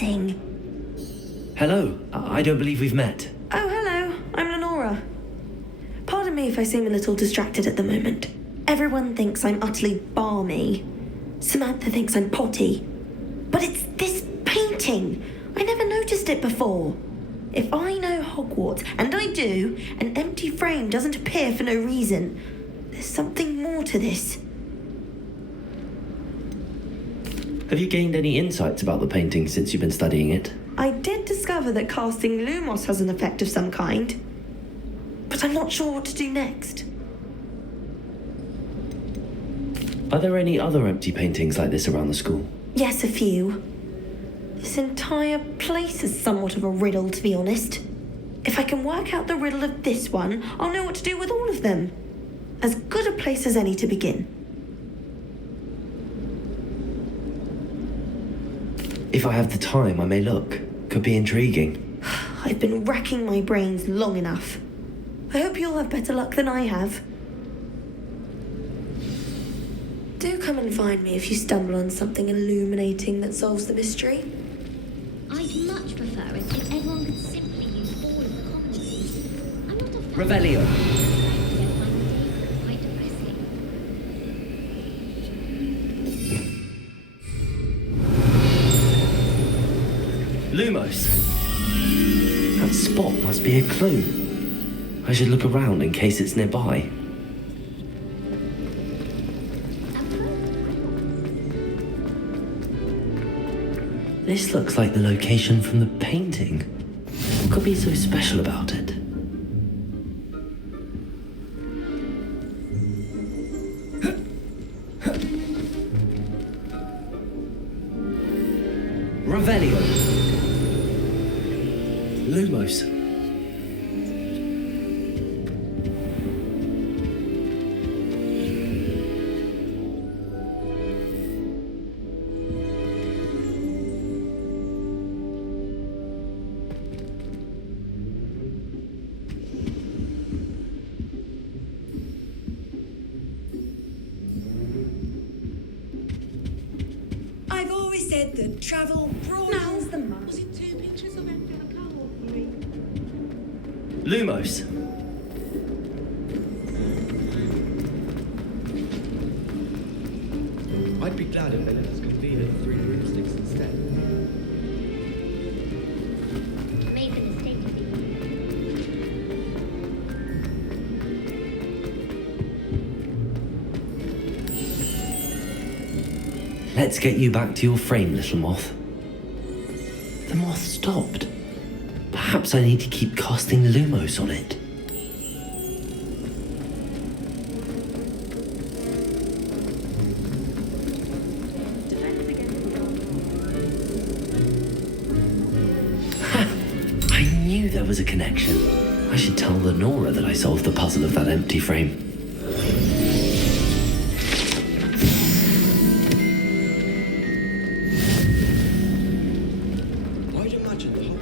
missing. Hello, I don't believe we've met. Oh, hello. I'm Lenora. Pardon me if I seem a little distracted at the moment. Everyone thinks I'm utterly balmy. Samantha thinks I'm potty. But it's this painting. I never noticed it before. If I know Hogwarts, and I do, an empty frame doesn't appear for no reason. There's something more to this. Have you gained any insights about the painting since you've been studying it? I did discover that casting Lumos has an effect of some kind. But I'm not sure what to do next. Are there any other empty paintings like this around the school? Yes, a few. This entire place is somewhat of a riddle, to be honest. If I can work out the riddle of this one, I'll know what to do with all of them. As good a place as any to begin. If I have the time, I may look. Could be intriguing. I've been racking my brains long enough. I hope you'll have better luck than I have. Do come and find me if you stumble on something illuminating that solves the mystery. I'd much prefer it if everyone could simply use all of the common rooms. I'm not a fan Revelio. of my days are quite depressing. Lumos! That spot must be a clue. I should look around in case it's nearby. This looks like the location from the painting. What could be so special about it? Revelio. Lumos. I've always said that travel broadens the mind. Was it 2 pictures of empty on a catwalk, Marie? Lumos. I'd be glad if they let us convene 3 broomsticks instead. I made the mistake of being Let's get you back to your frame, little moth. The moth stopped. Perhaps I need to keep casting Lumos on it. Ha! I knew there was a connection. I should tell Lenora that I solved the puzzle of that empty frame. I'd imagine the whole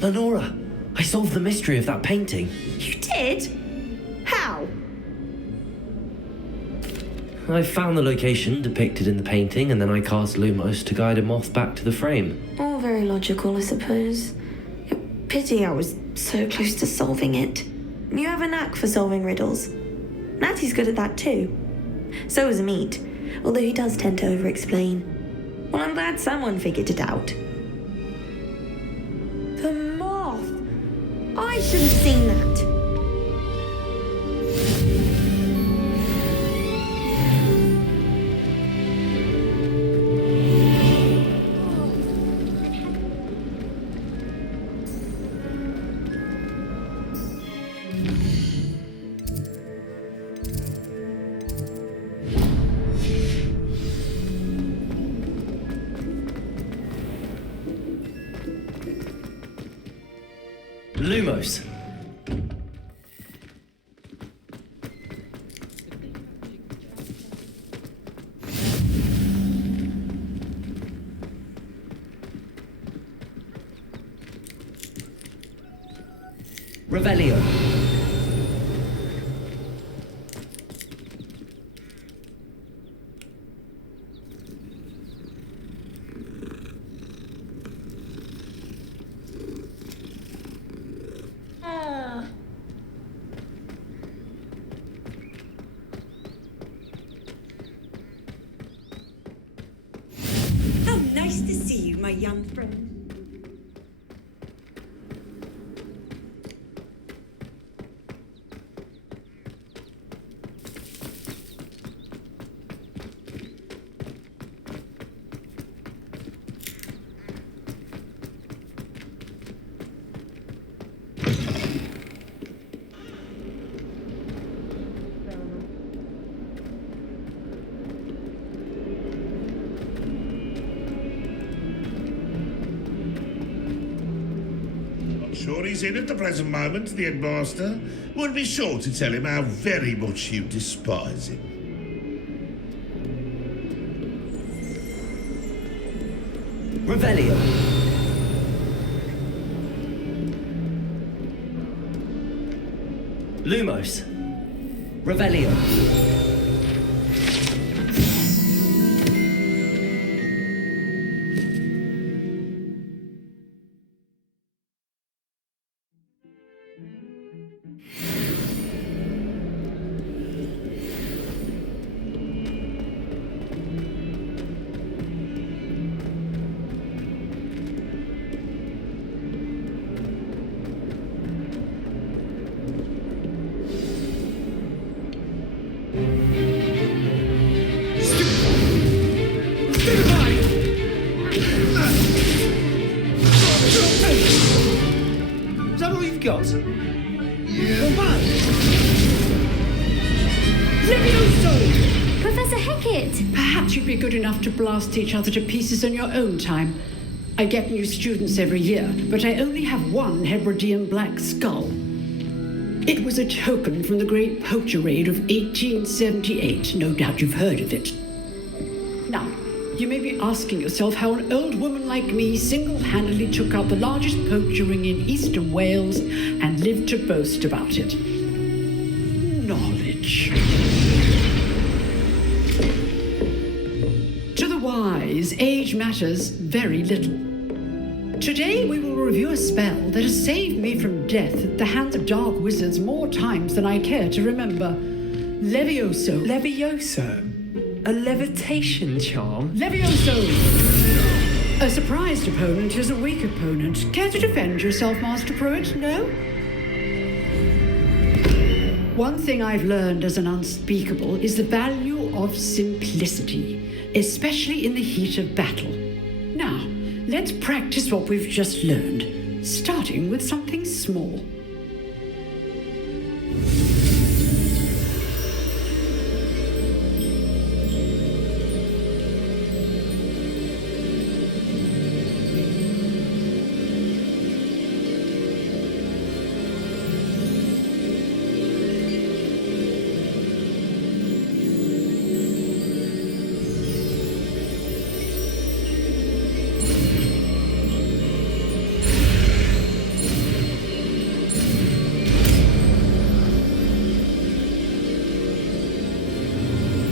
Lenora, I solved the mystery of that painting. You did? How? I found the location depicted in the painting, and then I cast Lumos to guide a moth back to the frame. All very logical, I suppose. Pity I was so close to solving it. You have a knack for solving riddles. Natty's good at that too. So is Meat, although he does tend to over-explain. Well, I'm glad someone figured it out. The moth! I should have seen that. Lumos. Revelio. Nice to see you, my young friend. Sure he's in at the present moment, the headmaster. Would be sure to tell him how very much you despise him. Revelio. Lumos. Revelio. Is that all you've got? Professor Hecat! Perhaps you'd be good enough to blast each other to pieces on your own time. I get new students every year, but I only have one Hebridean black skull. It was a token from the Great Poacher Raid of 1878. No doubt you've heard of it. Now, you may be asking yourself how an old woman like me single-handedly took out the largest poacher ring in eastern Wales and lived to boast about it. Knowledge. To the wise, age matters very little. Today we will review a spell that has saved me from death at the hands of dark wizards more times than I care to remember. Levioso. Levioso? A levitation charm? Levioso! A surprised opponent is a weak opponent. Care to defend yourself, Master Pruitt? No? One thing I've learned as an unspeakable is the value of simplicity, especially in the heat of battle. Now, let's practice what we've just learned, starting with something small.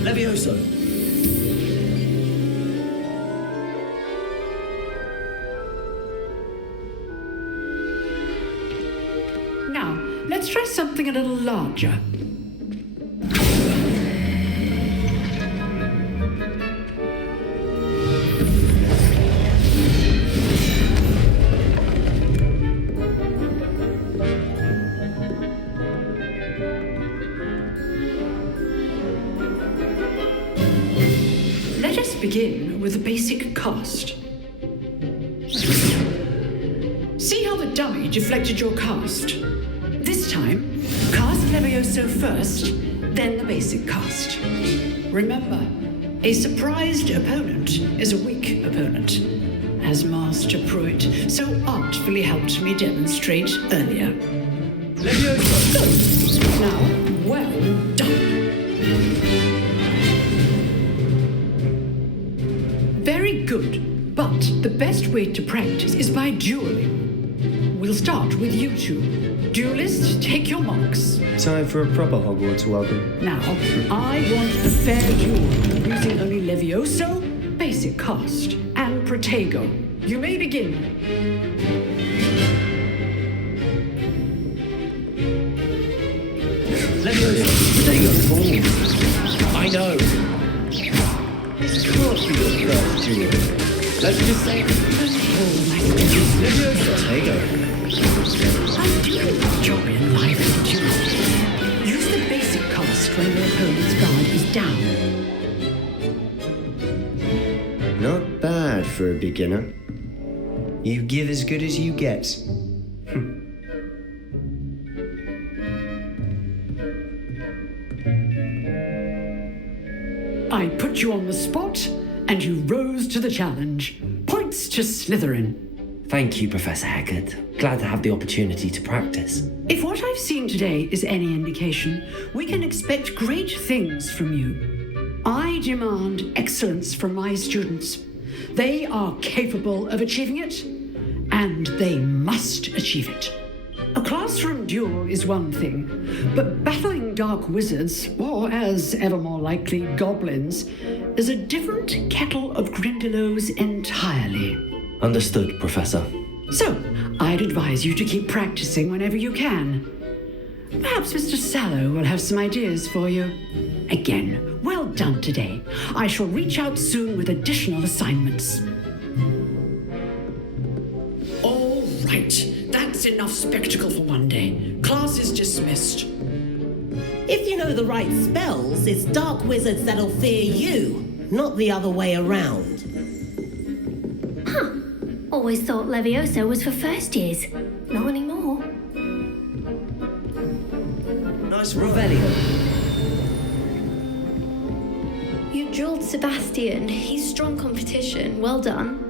Levioso. Now, let's try something a little larger. Let us begin with a basic cast. See how the dummy deflected your cast? This time, cast Levioso first, then the basic cast. Remember, a surprised opponent is a weak opponent, as Master Pruitt so artfully helped me demonstrate earlier. Levioso. Good. Now, well done. Very good, but the best way to practice is by dueling. We'll start with you two. Duelists, take your marks. Time for a proper Hogwarts welcome. Now, I want a fair duel, using only Levioso, basic cast, and Protego. You may begin. Levioso. There you go. I know. This can't be your first duel. Let's just say... Oh, my goodness. There you go. I do enjoy a lively duel. Use the basic cast when your opponent's guard is down. Not bad for a beginner. You give as good as you get. I put you on the spot, and you rose to the challenge. Points to Slytherin. Thank you, Professor Haggard. Glad to have the opportunity to practice. If what I've seen today is any indication, we can expect great things from you. I demand excellence from my students. They are capable of achieving it, and they must achieve it. A classroom duel is one thing, but battling dark wizards, or as ever more likely, goblins, is a different kettle of Grindylows entirely. Understood, Professor. So, I'd advise you to keep practicing whenever you can. Perhaps Mr. Sallow will have some ideas for you. Again, well done today. I shall reach out soon with additional assignments. All right, that's enough spectacle for one day. Class is dismissed. If you know the right spells, it's dark wizards that'll fear you, not the other way around. Always thought Levioso was for first years. Not anymore. Nice Revelio. You drilled Sebastian. He's strong competition. Well done.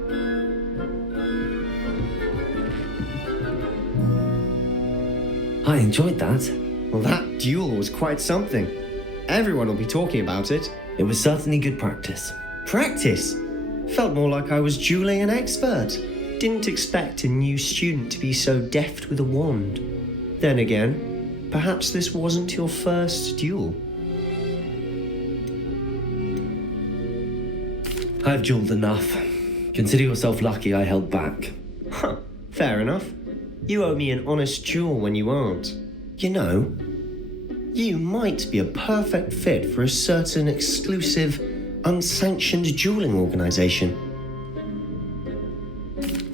I enjoyed that. Well, that duel was quite something. Everyone will be talking about it. It was certainly good practice. Practice? Felt more like I was dueling an expert. Didn't expect a new student to be so deft with a wand. Then again, perhaps this wasn't your first duel. I've dueled enough. Consider yourself lucky I held back. Huh, fair enough. You owe me an honest duel when you aren't. You know, you might be a perfect fit for a certain exclusive, unsanctioned dueling organization.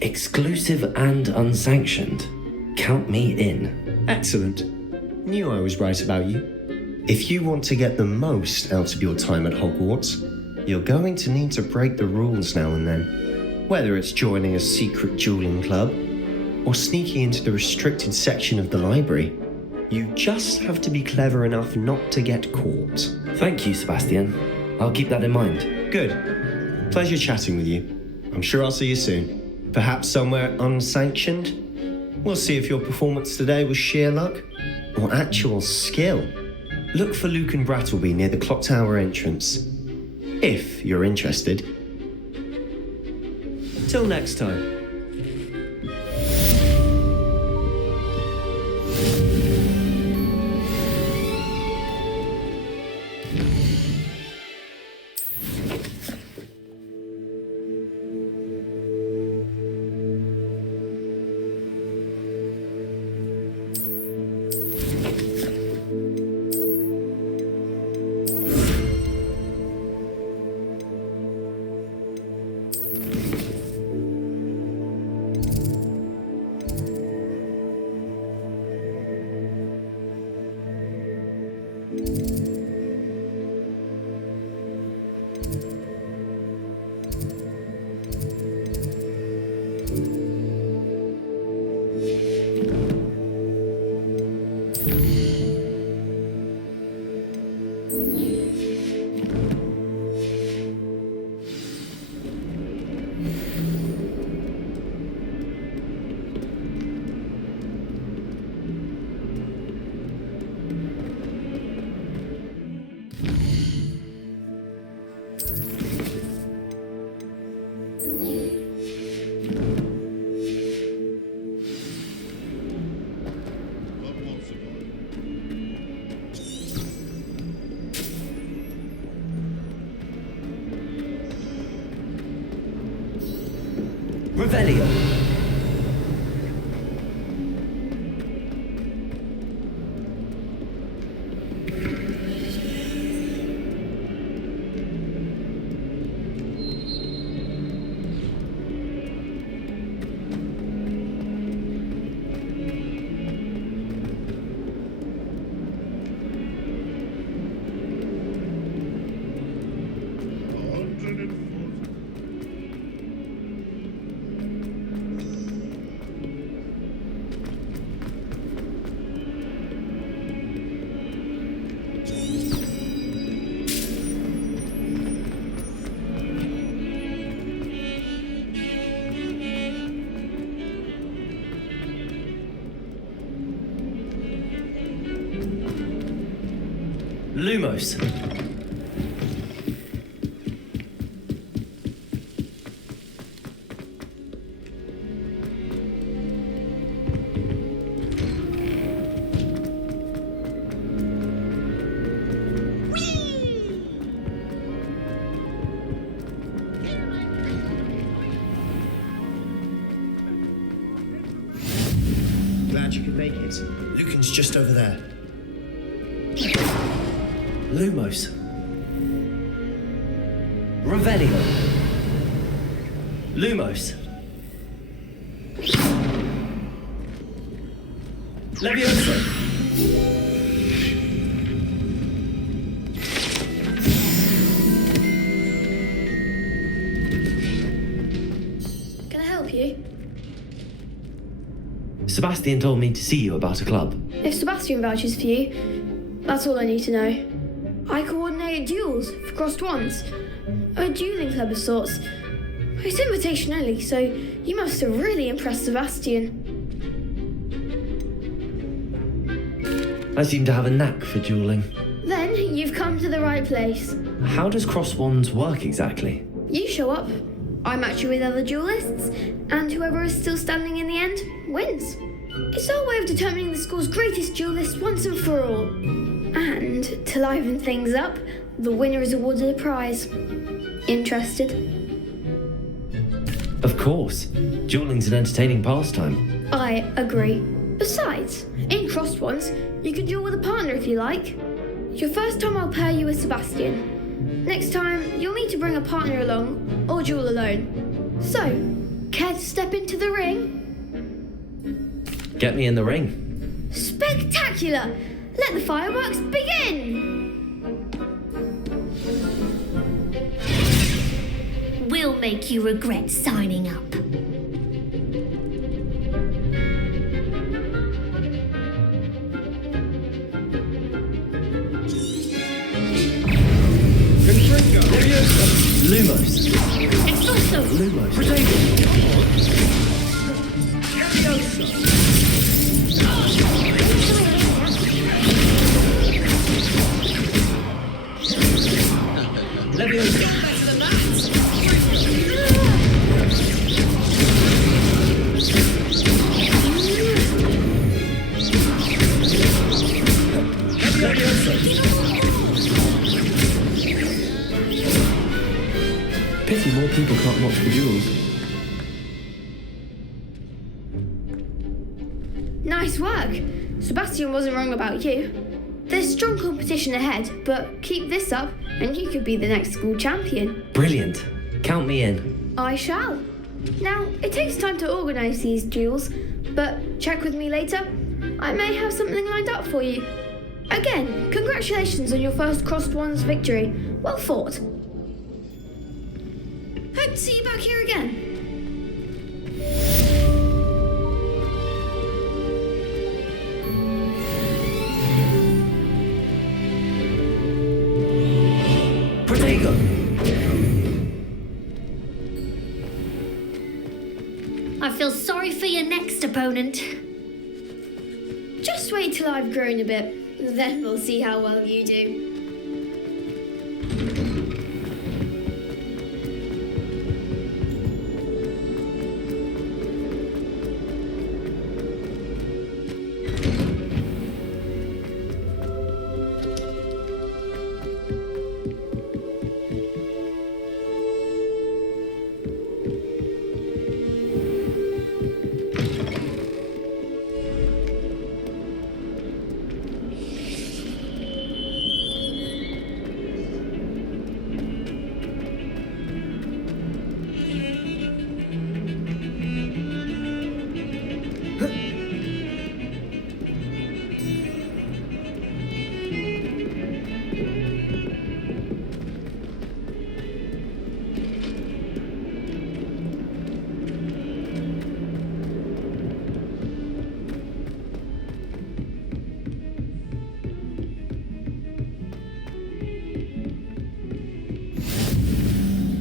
Exclusive and unsanctioned. Count me in. Excellent. Knew I was right about you. If you want to get the most out of your time at Hogwarts, you're going to need to break the rules now and then. Whether it's joining a secret dueling club, or sneaking into the restricted section of the library, you just have to be clever enough not to get caught. Thank you, Sebastian. I'll keep that in mind. Good. Pleasure chatting with you. I'm sure I'll see you soon. Perhaps somewhere unsanctioned? We'll see if your performance today was sheer luck or actual skill. Look for Luke and Brattleby near the clock tower entrance, if you're interested. Till next time. Revelio. Lumos. Glad you could make it. Lucan's just over there. Lumos. Revelio. Lumos. Levioso. Can I help you? Sebastian told me to see you about a club. If Sebastian vouches for you, that's all I need to know. I coordinate duels for crossed ones. A dueling club of sorts. It's invitation only, so you must have really impressed Sebastian. I seem to have a knack for dueling. Then you've come to the right place. How does cross wands work exactly? You show up, I match you with other duelists, and whoever is still standing in the end wins. It's our way of determining the school's greatest duelist once and for all. And to liven things up, the winner is awarded a prize. Interested? Of course. Dueling's an entertaining pastime. I agree. Besides, in crossed ones, you can duel with a partner if you like. Your first time I'll pair you with Sebastian. Next time, you'll need to bring a partner along, or duel alone. So, care to step into the ring? Get me in the ring. Spectacular! Let the fireworks begin! We'll make you regret signing up. Lumos. Expulso! Lumos. Levioso. Pity more people can't watch the duels. Nice work! Sebastian wasn't wrong about you. There's strong competition ahead, but keep this up and you could be the next school champion. Brilliant. Count me in. I shall. Now, it takes time to organise these duels, but check with me later. I may have something lined up for you. Again, congratulations on your first crossed ones victory. Well fought. Hope to see you back here again. Protego. I feel sorry for your next opponent. Just wait till I've grown a bit, then we'll see how well you do.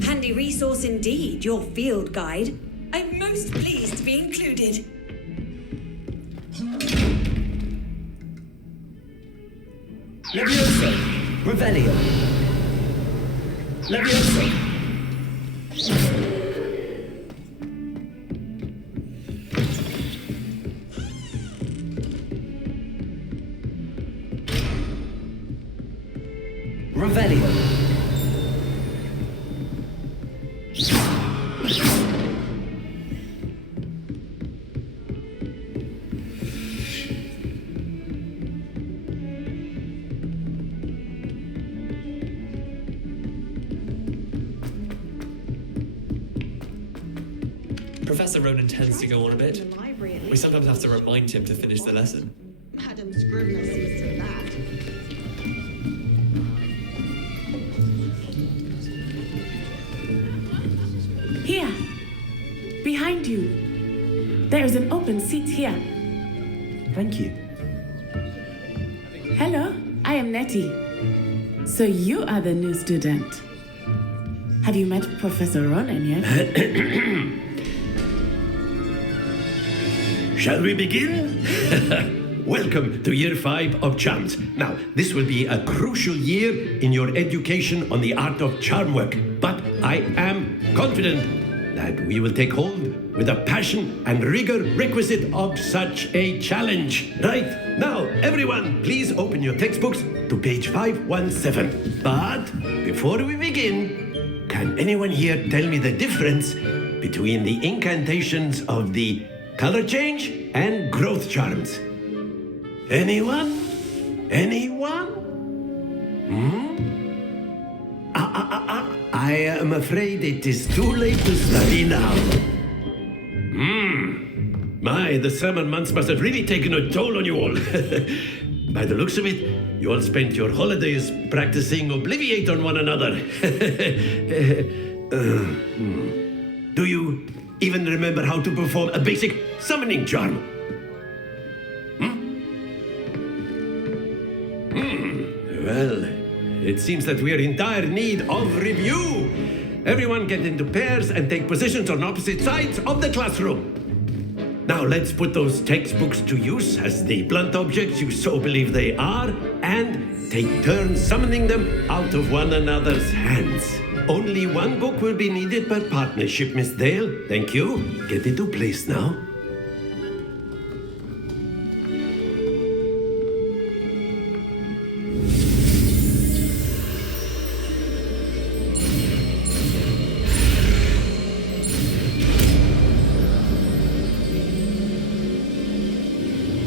Handy resource indeed, your field guide. I'm most pleased to be included. Levioso. Revelio. Levioso. Revelio. Professor Ronan tends to go on a bit. The library, at We least. sometimes have to remind him to finish the lesson. Madam Scrivener sees to that. Here, behind you. There is an open seat here. Thank you. Hello, I am Nettie. So you are the new student. Have you met Professor Ronan yet? Shall we begin? Welcome to Year 5 of Charms. Now, this will be a crucial year in your education on the art of charm work, but I am confident that we will take hold with the passion and rigor requisite of such a challenge. Right, now, everyone, please open your textbooks to page 517. But before we begin, can anyone here tell me the difference between the incantations of the color change and growth charms? Anyone? Anyone? I am afraid it is too late to study now. My, the summer months must have really taken a toll on you all. By the looks of it, you all spent your holidays practicing Obliviate on one another. Do you even remember how to perform a basic summoning charm? Well, it seems that we are in dire need of review. Everyone get into pairs and take positions on opposite sides of the classroom. Now let's put those textbooks to use as the blunt objects you so believe they are, and take turns summoning them out of one another's hands. Only one book will be needed per partnership, Miss Dale. Thank you. Get into place now.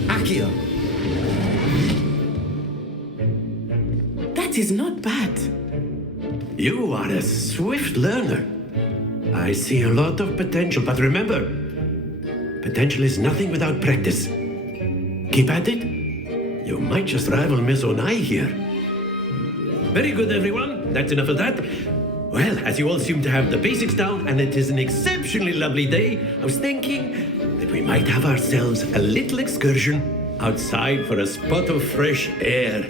Akio. That is not bad. You are a swift learner. I see a lot of potential, but remember, potential is nothing without practice. Keep at it. You might just rival Miss Onai here. Very good, everyone. That's enough of that. Well, as you all seem to have the basics down, and it is an exceptionally lovely day, I was thinking that we might have ourselves a little excursion outside for a spot of fresh air.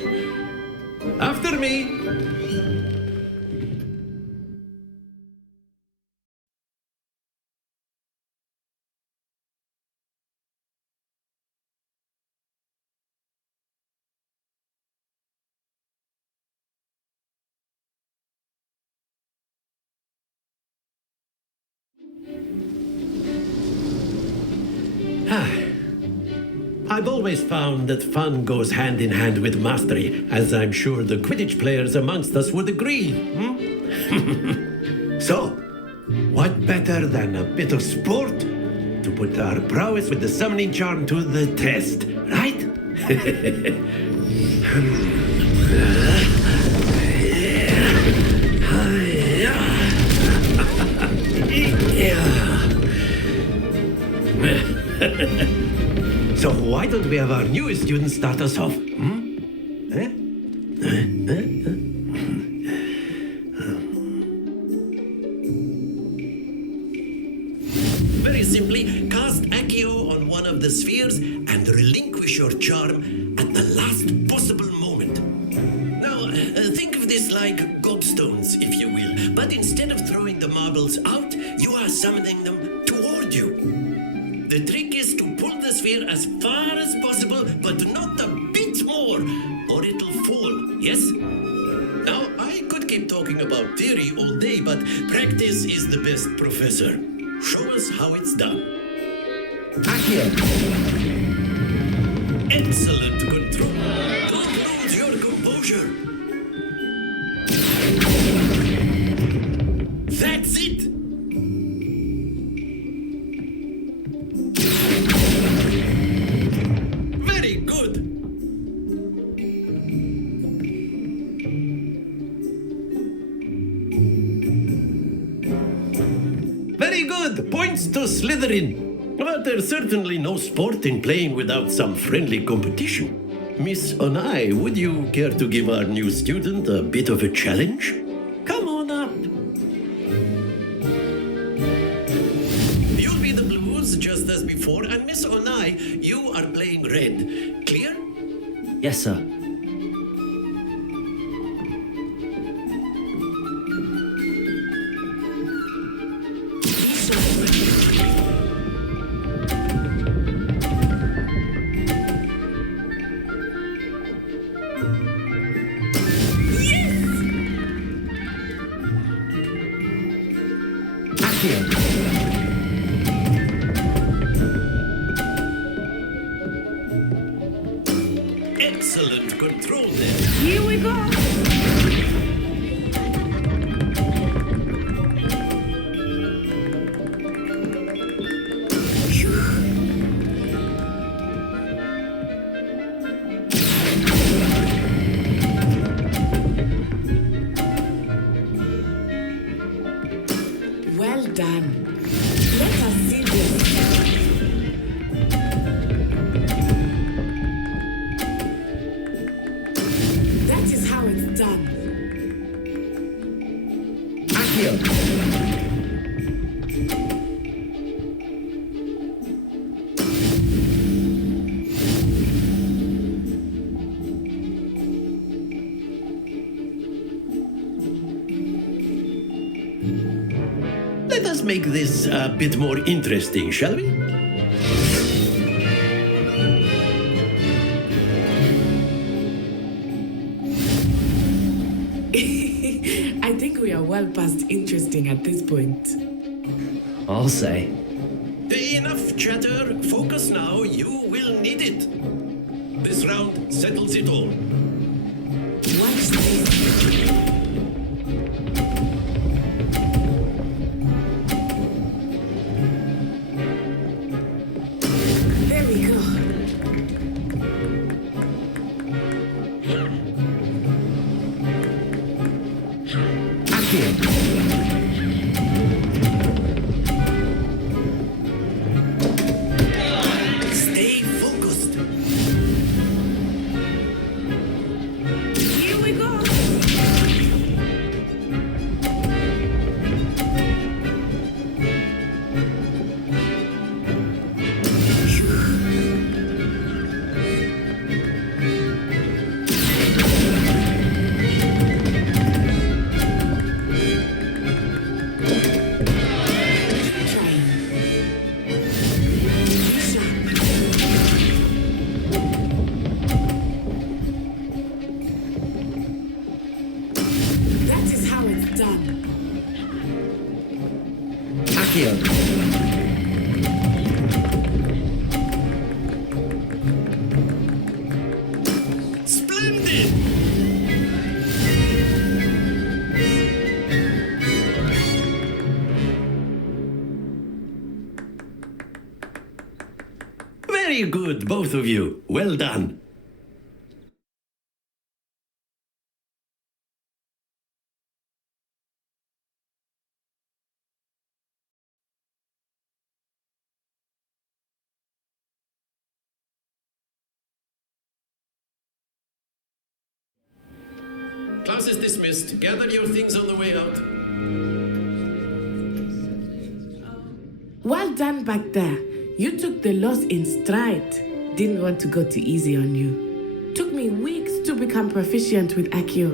After me. I've always found that fun goes hand in hand with mastery, as I'm sure the Quidditch players amongst us would agree. So, what better than a bit of sport to put our prowess with the summoning charm to the test, right? So why don't we have our newest student start us off? Very simply, cast Accio on one of the spheres and relinquish your charm at the last possible moment. Now, think of this like gobstones, if you will, but instead of throwing the marbles out, you are summoning them toward you. The trick is to pull the sphere as far as possible, but not a bit more, or it'll fall, yes? about theory all day, but practice is the best professor. Show us how it's done. Accio! Excellent control. Don't lose your composure. That's it. Very good. Very good. Points to Slytherin. But there's certainly no sport in playing without some friendly competition. Miss Onai, would you care to give our new student a bit of a challenge? Come on up. You'll be the blues just as before, and Miss Onai, you are playing red. Clear? Yes, sir. Excellent control there. Here we go. Well done. Let us see this. That is how it's done. Accio! Let us make this a bit more interesting, shall we? I think we are well past interesting at this point. I'll say. Enough chatter. Focus now. You will need it. This round settles it all. Watch this. There we go. Stay focused. Here we go. That is how it's done. Accio! Splendid! Very good, both of you. Well done. Class is dismissed. Gather your things on the way out. Well done back there. You took the loss in stride. Didn't want to go too easy on you. Took me weeks to become proficient with Accio.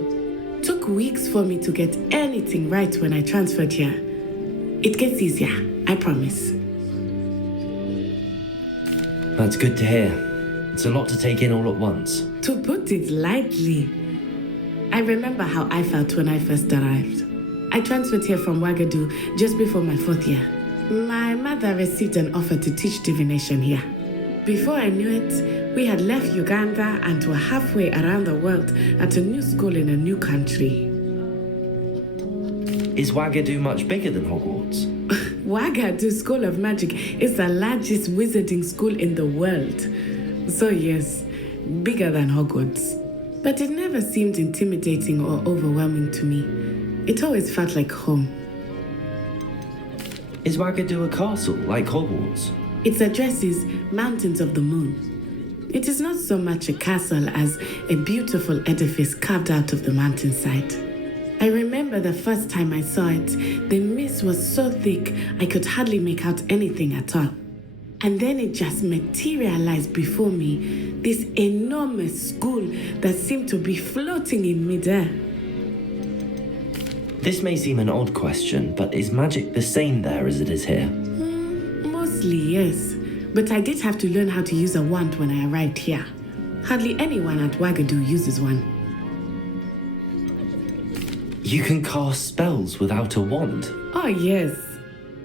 Took weeks for me to get anything right when I transferred here. It gets easier, I promise. That's good to hear. It's a lot to take in all at once. To put it lightly, I remember how I felt when I first arrived. I transferred here from Ouagadougou just before my 4th year. My mother received an offer to teach divination here. Before I knew it, we had left Uganda and were halfway around the world at a new school in a new country. Is Ouagadougou much bigger than Hogwarts? Ouagadougou School of Magic is the largest wizarding school in the world. So yes, bigger than Hogwarts. But it never seemed intimidating or overwhelming to me. It always felt like home. Is Ouagadougou a castle, like Hogwarts? Its address is Mountains of the Moon. It is not so much a castle as a beautiful edifice carved out of the mountainside. I remember the first time I saw it, the mist was so thick I could hardly make out anything at all. And then it just materialized before me, this enormous school that seemed to be floating in midair. This may seem an odd question, but is magic the same there as it is here? Mostly, yes. But I did have to learn how to use a wand when I arrived here. Hardly anyone at Ouagadougou uses one. You can cast spells without a wand? Oh, yes.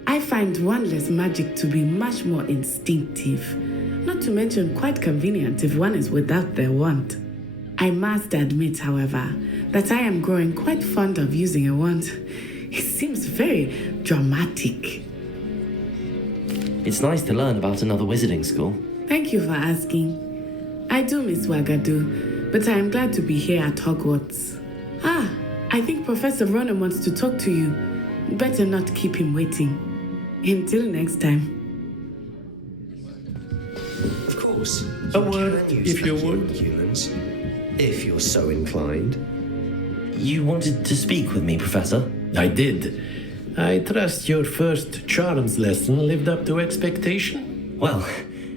I find wandless magic to be much more instinctive. Not to mention quite convenient if one is without their wand. I must admit, however, that I am growing quite fond of using a wand. It seems very dramatic. It's nice to learn about another wizarding school. Thank you for asking. I do miss Ouagadougou, but I am glad to be here at Hogwarts. Ah, I think Professor Ronan wants to talk to you. Better not keep him waiting. Until next time. Of course. A word, if you would. Humans, if you're so inclined. You wanted to speak with me, Professor? I did. I trust your first charms lesson lived up to expectation? Well,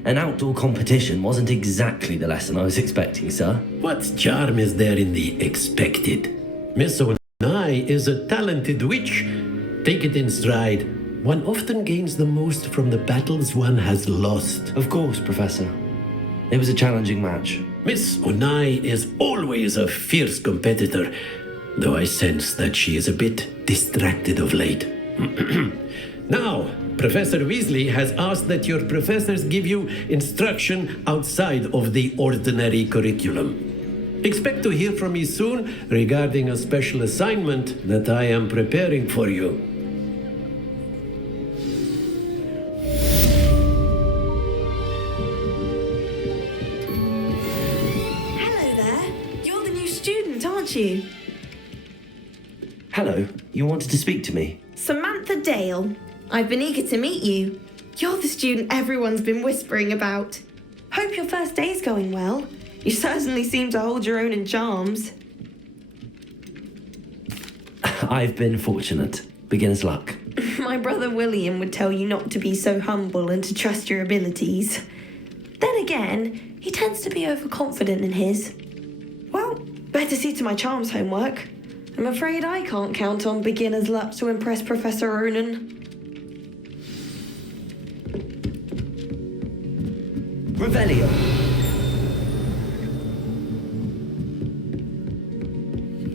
an outdoor competition wasn't exactly the lesson I was expecting, sir. What charm is there in the expected? Miss Onai is a talented witch. Take it in stride. One often gains the most from the battles one has lost. Of course, Professor. It was a challenging match. Miss Onai is always a fierce competitor, though I sense that she is a bit distracted of late. Now, Professor Weasley has asked that your professors give you instruction outside of the ordinary curriculum. Expect to hear from me soon regarding a special assignment that I am preparing for you. Hello there. You're the new student, aren't you? Hello, you wanted to speak to me? Samantha Dale. I've been eager to meet you. You're the student everyone's been whispering about. Hope your first day's going well. You certainly seem to hold your own in charms. I've been fortunate. Beginner's luck. My brother William would tell you not to be so humble and to trust your abilities. Then again, he tends to be overconfident in his. Well, better see to my charms homework. I'm afraid I can't count on beginner's luck to impress Professor Ronan. Revelio.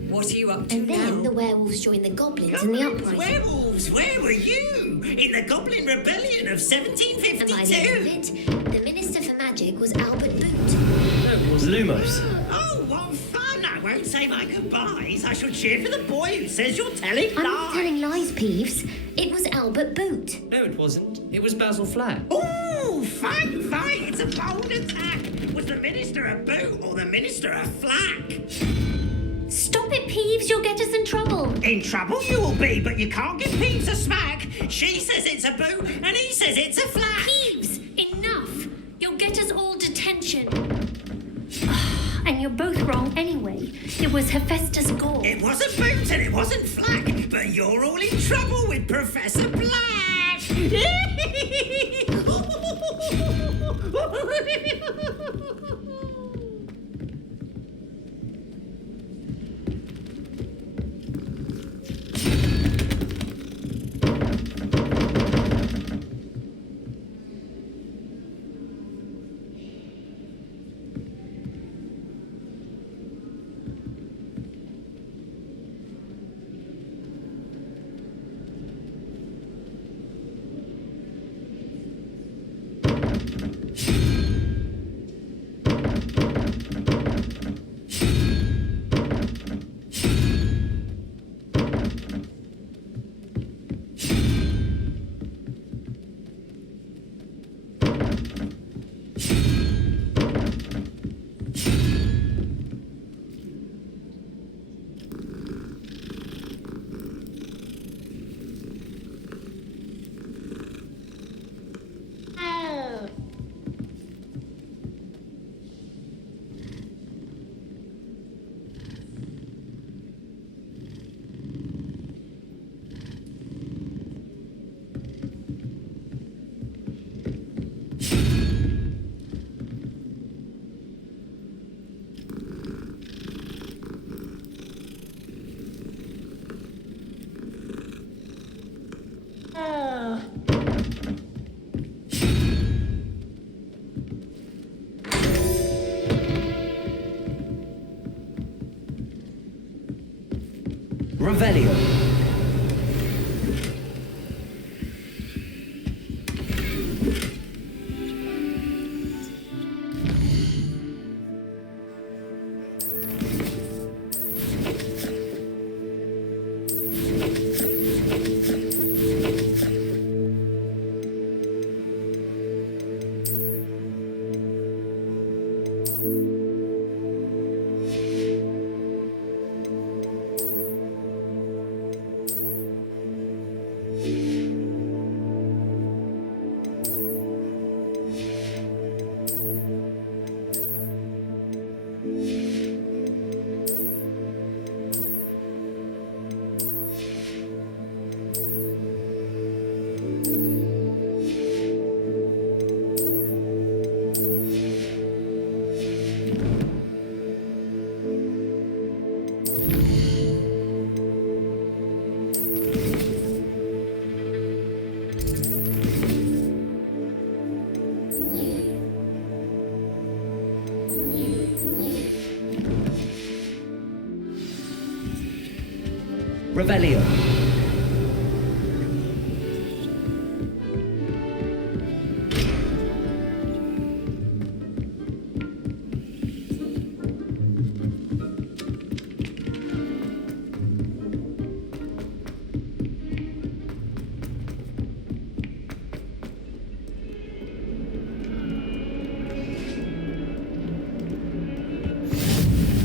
What are you up to And then now? the werewolves joined the goblins in the uprising. Werewolves, where were you? In the Goblin Rebellion of Am I the 1752? of it? The Minister for Magic was Albert Boot. Lumos. Oh, what fun! I won't say my goodbyes. I shall cheer for the boy who says you're telling I'm lies. not telling lies, Peeves. It was Albert Boot. No, it wasn't. It was Basil Flack. Oh, fight! It's a bold attack. Was the Minister a boot or the Minister a flack? Stop it, Peeves. You'll get us in trouble. In trouble you will be, but you can't give Peeves a smack. She says it's a boot and he says it's a flack. Peeves, enough. You'll get us all detention. And you're both wrong anyway. It was Hephaestus Gore. It wasn't boot and it wasn't flack, but you're all in trouble with Professor Black. Revelio. Revelio.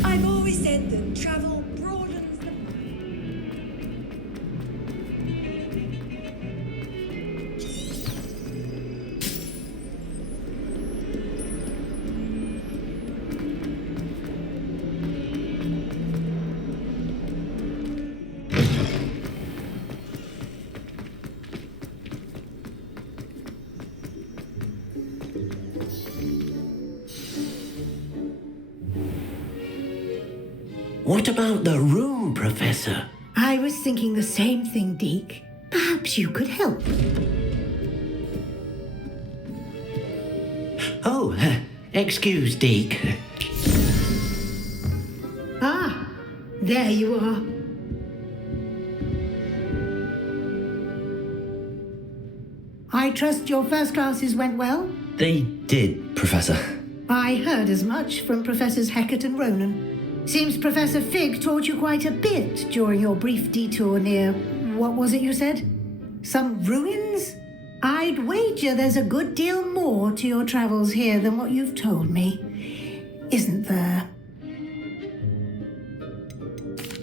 I've always said that travel broadens the... What about the room, Professor? I was thinking the same thing, Deke. Perhaps you could help. Oh, excuse, Deke. Ah, there you are. I trust your first classes went well? They did, Professor. I heard as much from Professors Hecat and Ronan. Seems Professor Fig taught you quite a bit during your brief detour near... what was it you said? Some ruins? I'd wager there's a good deal more to your travels here than what you've told me. Isn't there?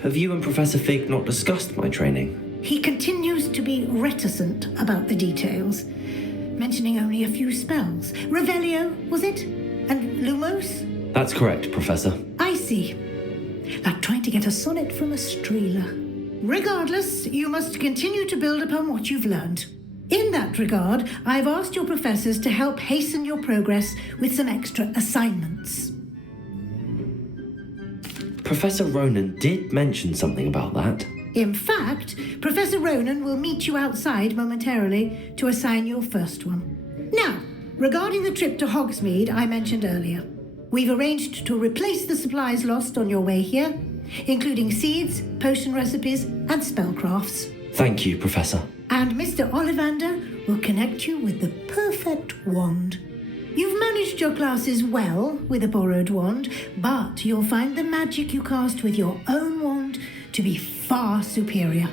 Have you and Professor Fig not discussed my training? He continues to be reticent about the details, mentioning only a few spells. Revelio, was it? And Lumos? That's correct, Professor. I see. Like trying to get a sonnet from a streeler. Regardless, you must continue to build upon what you've learned. In that regard, I've asked your professors to help hasten your progress with some extra assignments. Professor Ronan did mention something about that. In fact, Professor Ronan will meet you outside momentarily to assign your first one. Now, regarding the trip to Hogsmeade I mentioned earlier, we've arranged to replace the supplies lost on your way here, including seeds, potion recipes, and spellcrafts. Thank you, Professor. And Mr. Ollivander will connect you with the perfect wand. You've managed your classes well with a borrowed wand, but you'll find the magic you cast with your own wand to be far superior.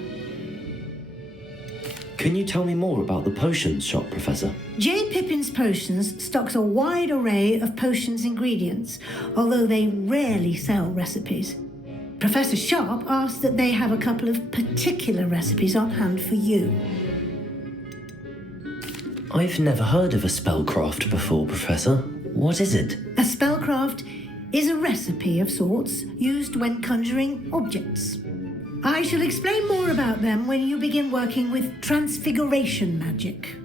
Can you tell me more about the potions shop, Professor? J. Pippin's Potions stocks a wide array of potions ingredients, although they rarely sell recipes. Professor Sharp asked that they have a couple of particular recipes on hand for you. I've never heard of a spellcraft before, Professor. What is it? A spellcraft is a recipe of sorts used when conjuring objects. I shall explain more about them when you begin working with transfiguration magic.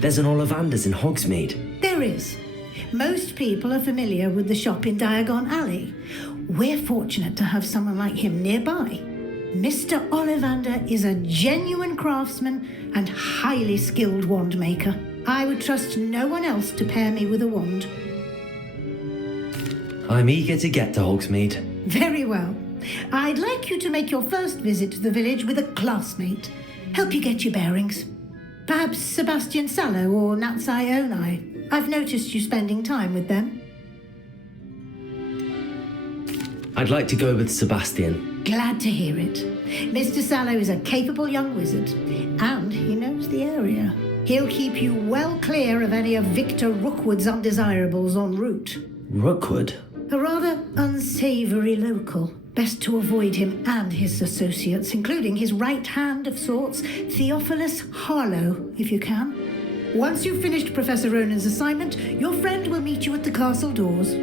There's an Ollivander's in Hogsmeade. There is. Most people are familiar with the shop in Diagon Alley. We're fortunate to have someone like him nearby. Mr. Ollivander is a genuine craftsman and highly skilled wand maker. I would trust no one else to pair me with a wand. I'm eager to get to Hogsmeade. Very well. I'd like you to make your first visit to the village with a classmate. Help you get your bearings. Perhaps Sebastian Sallow or Natsai Onai. I've noticed you spending time with them. I'd like to go with Sebastian. Glad to hear it. Mr. Sallow is a capable young wizard, and he knows the area. He'll keep you well clear of any of Victor Rookwood's undesirables en route. Rookwood? A rather unsavoury local. Best to avoid him and his associates, including his right hand of sorts, Theophilus Harlow, if you can. Once you've finished Professor Ronan's assignment, your friend will meet you at the castle doors.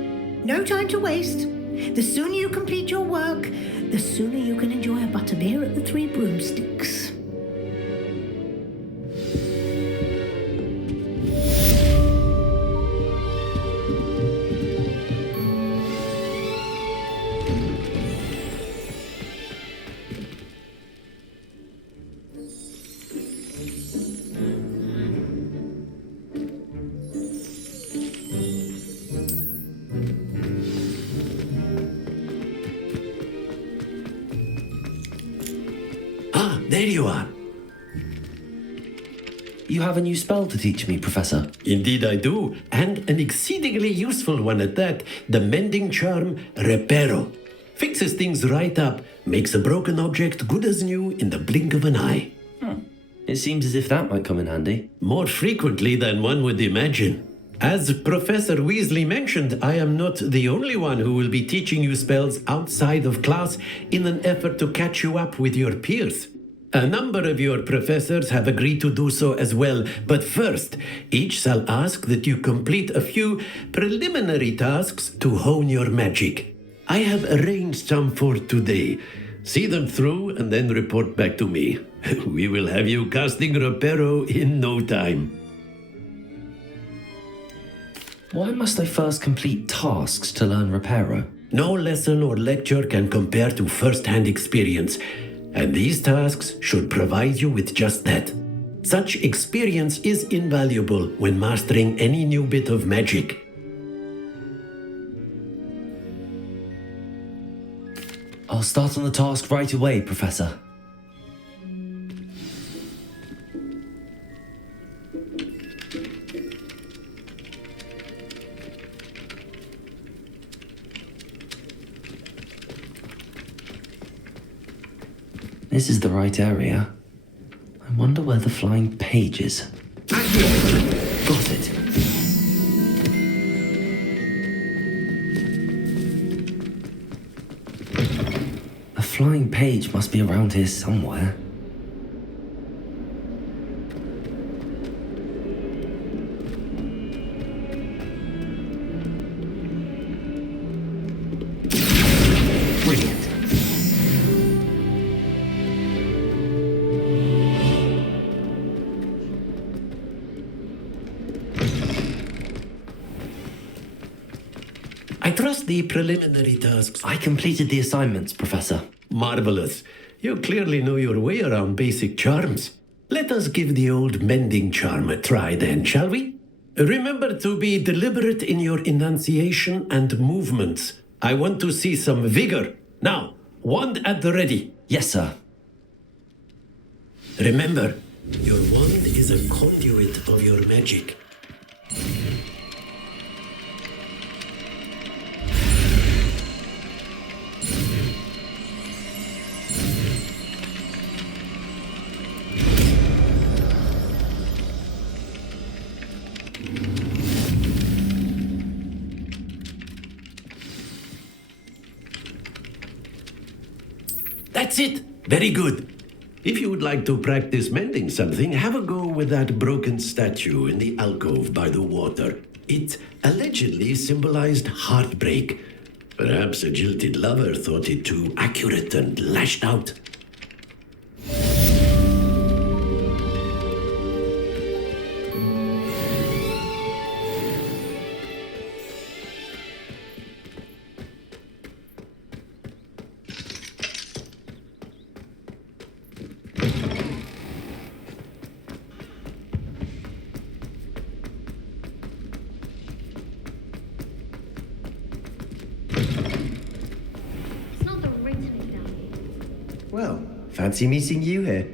No time to waste. The sooner you complete your work, the sooner you can enjoy a butterbeer at the Three Broomsticks. There you are. You have a new spell to teach me, Professor. Indeed I do, and an exceedingly useful one at that. The mending charm Reparo. Fixes things right up, makes a broken object good as new in the blink of an eye. It seems as if that might come in handy. More frequently than one would imagine. As Professor Weasley mentioned, I am not the only one who will be teaching you spells outside of class in an effort to catch you up with your peers. A number of your professors have agreed to do so as well, but first, each shall ask that you complete a few preliminary tasks to hone your magic. I have arranged some for today. See them through and then report back to me. We will have you casting Reparo in no time. Why must I first complete tasks to learn Reparo? No lesson or lecture can compare to first-hand experience. And these tasks should provide you with just that. Such experience is invaluable when mastering any new bit of magic. I'll start on the task right away, Professor. This is the right area. I wonder where the flying page is. Got it. A flying page must be around here somewhere. Brilliant. I trust the preliminary tasks. I completed the assignments, Professor. Marvelous. You clearly know your way around basic charms. Let us give the old mending charm a try then, shall we? Remember to be deliberate in your enunciation and movements. I want to see some vigor. Now, wand at the ready. Yes, sir. Remember, your wand is a conduit of your magic. That's it. Very good. If you would like to practice mending something, have a go with that broken statue in the alcove by the water. It allegedly symbolized heartbreak. Perhaps a jilted lover thought it too accurate and lashed out. Well, fancy meeting you here.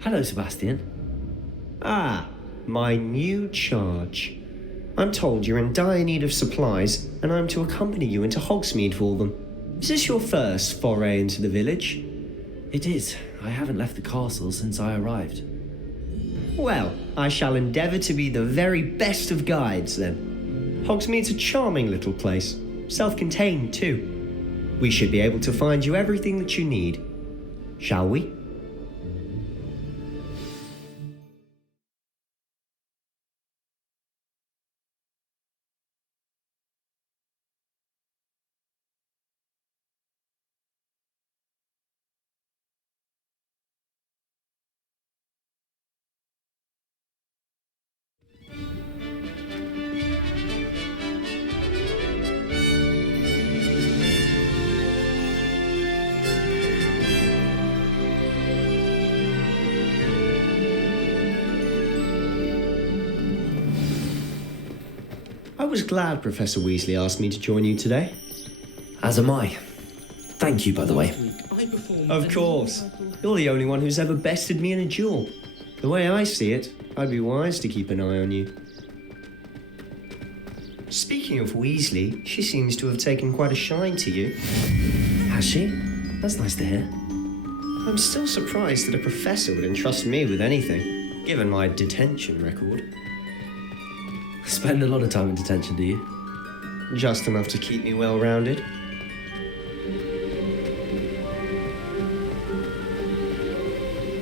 Hello, Sebastian. Ah, my new charge. I'm told you're in dire need of supplies, and I'm to accompany you into Hogsmeade for them. Is this your first foray into the village? It is. I haven't left the castle since I arrived. Well, I shall endeavour to be the very best of guides, then. Hogsmeade's a charming little place, self-contained too. We should be able to find you everything that you need. Shall we? I was glad Professor Weasley asked me to join you today. As am I. Thank you, by the way. Of course. You're the only one who's ever bested me in a duel. The way I see it, I'd be wise to keep an eye on you. Speaking of Weasley, she seems to have taken quite a shine to you. Has she? That's nice to hear. I'm still surprised that a professor would entrust me with anything, given my detention record. Spend a lot of time in detention, do you? Just enough to keep me well-rounded.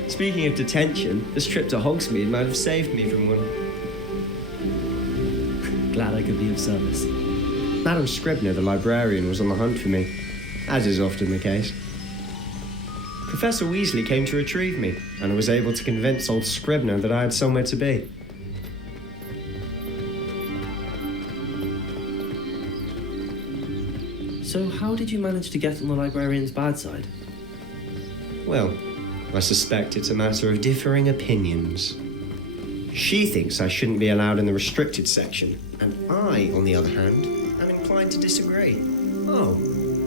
Speaking of detention, this trip to Hogsmeade might have saved me from one. Glad I could be of service. Madam Scribner, the librarian, was on the hunt for me, as is often the case. Professor Weasley came to retrieve me, and I was able to convince old Scribner that I had somewhere to be. So how did you manage to get on the librarian's bad side? Well, I suspect it's a matter of differing opinions. She thinks I shouldn't be allowed in the restricted section, and I, on the other hand, am inclined to disagree. Oh,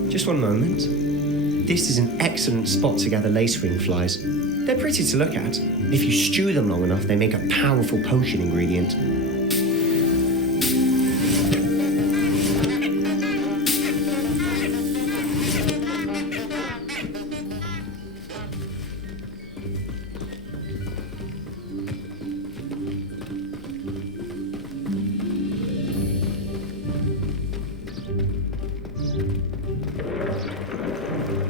just one moment. This is an excellent spot to gather lacewing flies. They're pretty to look at. If you stew them long enough, they make a powerful potion ingredient.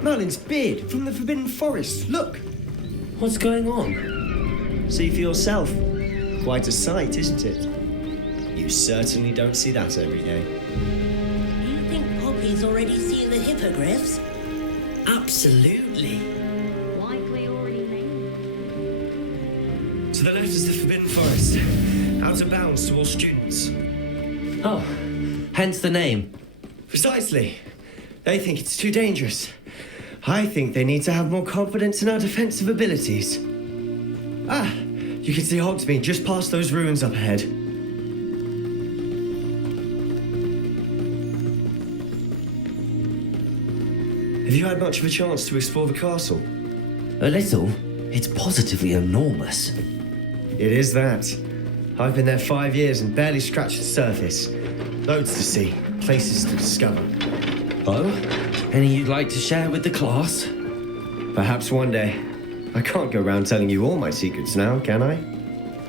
Merlin's beard from the Forbidden Forest. Look! What's going on? See for yourself. Quite a sight, isn't it? You certainly don't see that every day. Do you think Poppy's already seen the hippogriffs? Absolutely. Likely already named. To the left is the Forbidden Forest. Out of bounds to all students. Oh, hence the name. Precisely. They think it's too dangerous. I think they need to have more confidence in our defensive abilities. Ah, you can see Hogsmeade just past those ruins up ahead. Have you had much of a chance to explore the castle? A little. It's positively enormous. It is that. I've been there 5 years and barely scratched the surface. Loads to see, places to discover. Oh? Any you'd like to share with the class? Perhaps one day. I can't go around telling you all my secrets now, can I?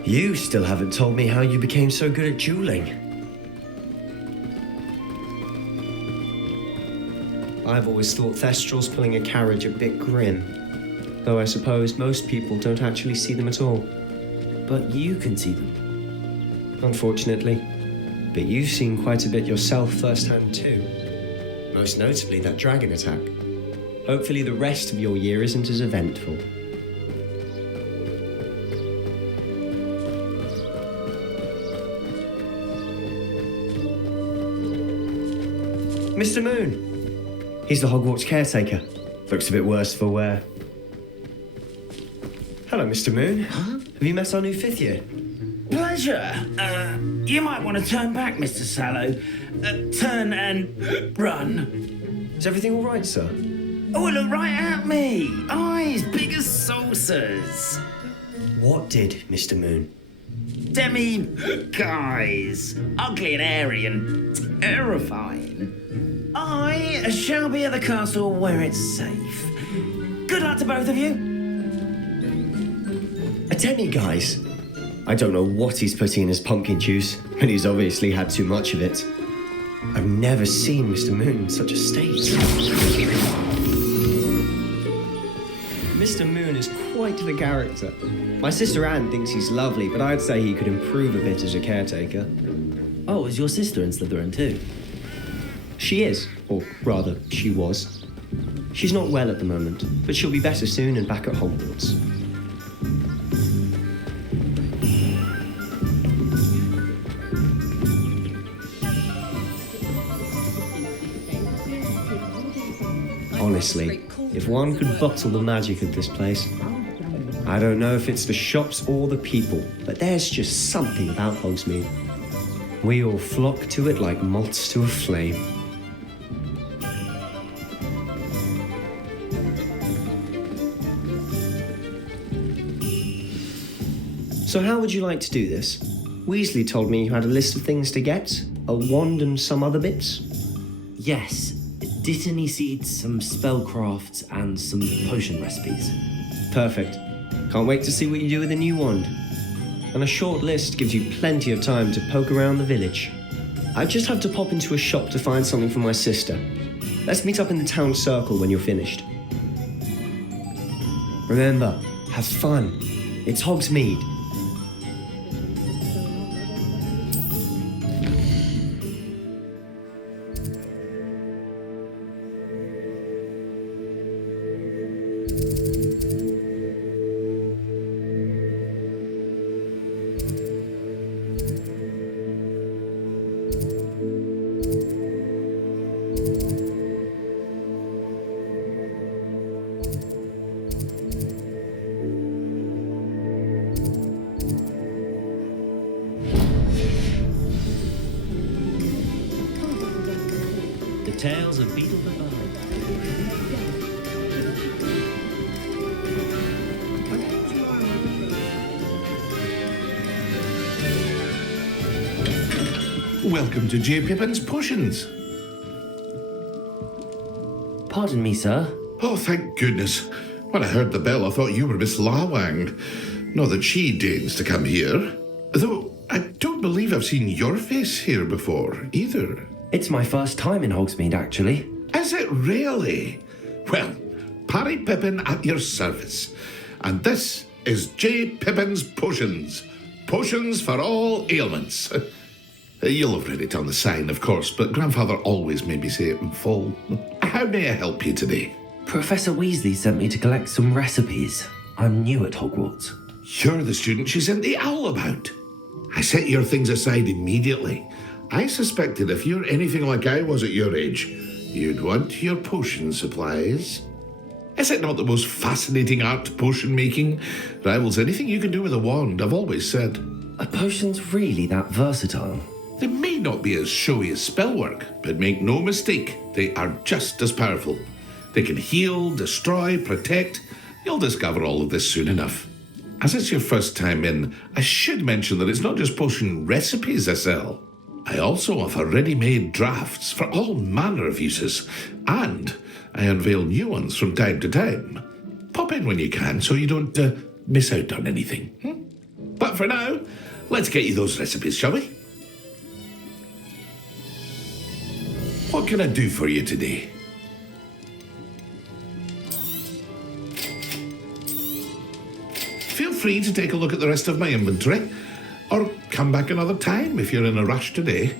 You still haven't told me how you became so good at dueling. I've always thought Thestrals pulling a carriage a bit grim. Though I suppose most people don't actually see them at all. But you can see them. Unfortunately. But you've seen quite a bit yourself firsthand too. Most notably that dragon attack. Hopefully the rest of your year isn't as eventful. Mr. Moon. He's the Hogwarts caretaker. Looks a bit worse for wear. Hello, Mr. Moon. Huh? Have you met our new 5th year? Pleasure. You might want to turn back, Mr. Sallow. Turn and run. Is everything all right, sir? Oh, it looked right at me! Eyes big as saucers! What did, Mr. Moon? Demi, guys, ugly and airy and terrifying. I shall be at the castle where it's safe. Good luck to both of you. A demi-guise? I don't know what he's putting in his pumpkin juice, but he's obviously had too much of it. I've never seen Mr. Moon in such a state. Mr. Moon is quite the character. My sister Anne thinks he's lovely, but I'd say he could improve a bit as a caretaker. Oh, is your sister in Slytherin too? She is, or rather, she was. She's not well at the moment, but she'll be better soon and back at Hogwarts. Honestly, if one could bottle the magic of this place. I don't know if it's the shops or the people, but there's just something about Hogsmeade. We all flock to it like moths to a flame. So how would you like to do this? Weasley told me you had a list of things to get, a wand and some other bits. Yes. Dittany seeds, some spellcrafts, and some potion recipes. Perfect. Can't wait to see what you do with the new wand. And a short list gives you plenty of time to poke around the village. I just have to pop into a shop to find something for my sister. Let's meet up in the town circle when you're finished. Remember, have fun. It's Hogsmeade. Tales of Beetle the Bird. Welcome to J. Pippin's Potions. Pardon me, sir. Oh, thank goodness. When I heard the bell, I thought you were Miss Lawang. Not that she deigns to come here. Though I don't believe I've seen your face here before, either. It's my first time in Hogsmeade, actually. Is it really? Well, Parry Pippin at your service. And this is J. Pippin's Potions. Potions for all ailments. You'll have read it on the sign, of course, but Grandfather always made me say it in full. How may I help you today? Professor Weasley sent me to collect some recipes. I'm new at Hogwarts. You're the student she sent the owl about. I set your things aside immediately. I suspected if you're anything like I was at your age, you'd want your potion supplies. Is it not the most fascinating art, potion making? Rivals anything you can do with a wand, I've always said. Are potions really that versatile? They may not be as showy as spellwork, but make no mistake, they are just as powerful. They can heal, destroy, protect. You'll discover all of this soon enough. As it's your first time in, I should mention that it's not just potion recipes I sell. I also offer ready-made drafts for all manner of uses, and I unveil new ones from time to time. Pop in when you can so you don't miss out on anything. But for now, let's get you those recipes, shall we? What can I do for you today? Feel free to take a look at the rest of my inventory. Or come back another time if you're in a rush today.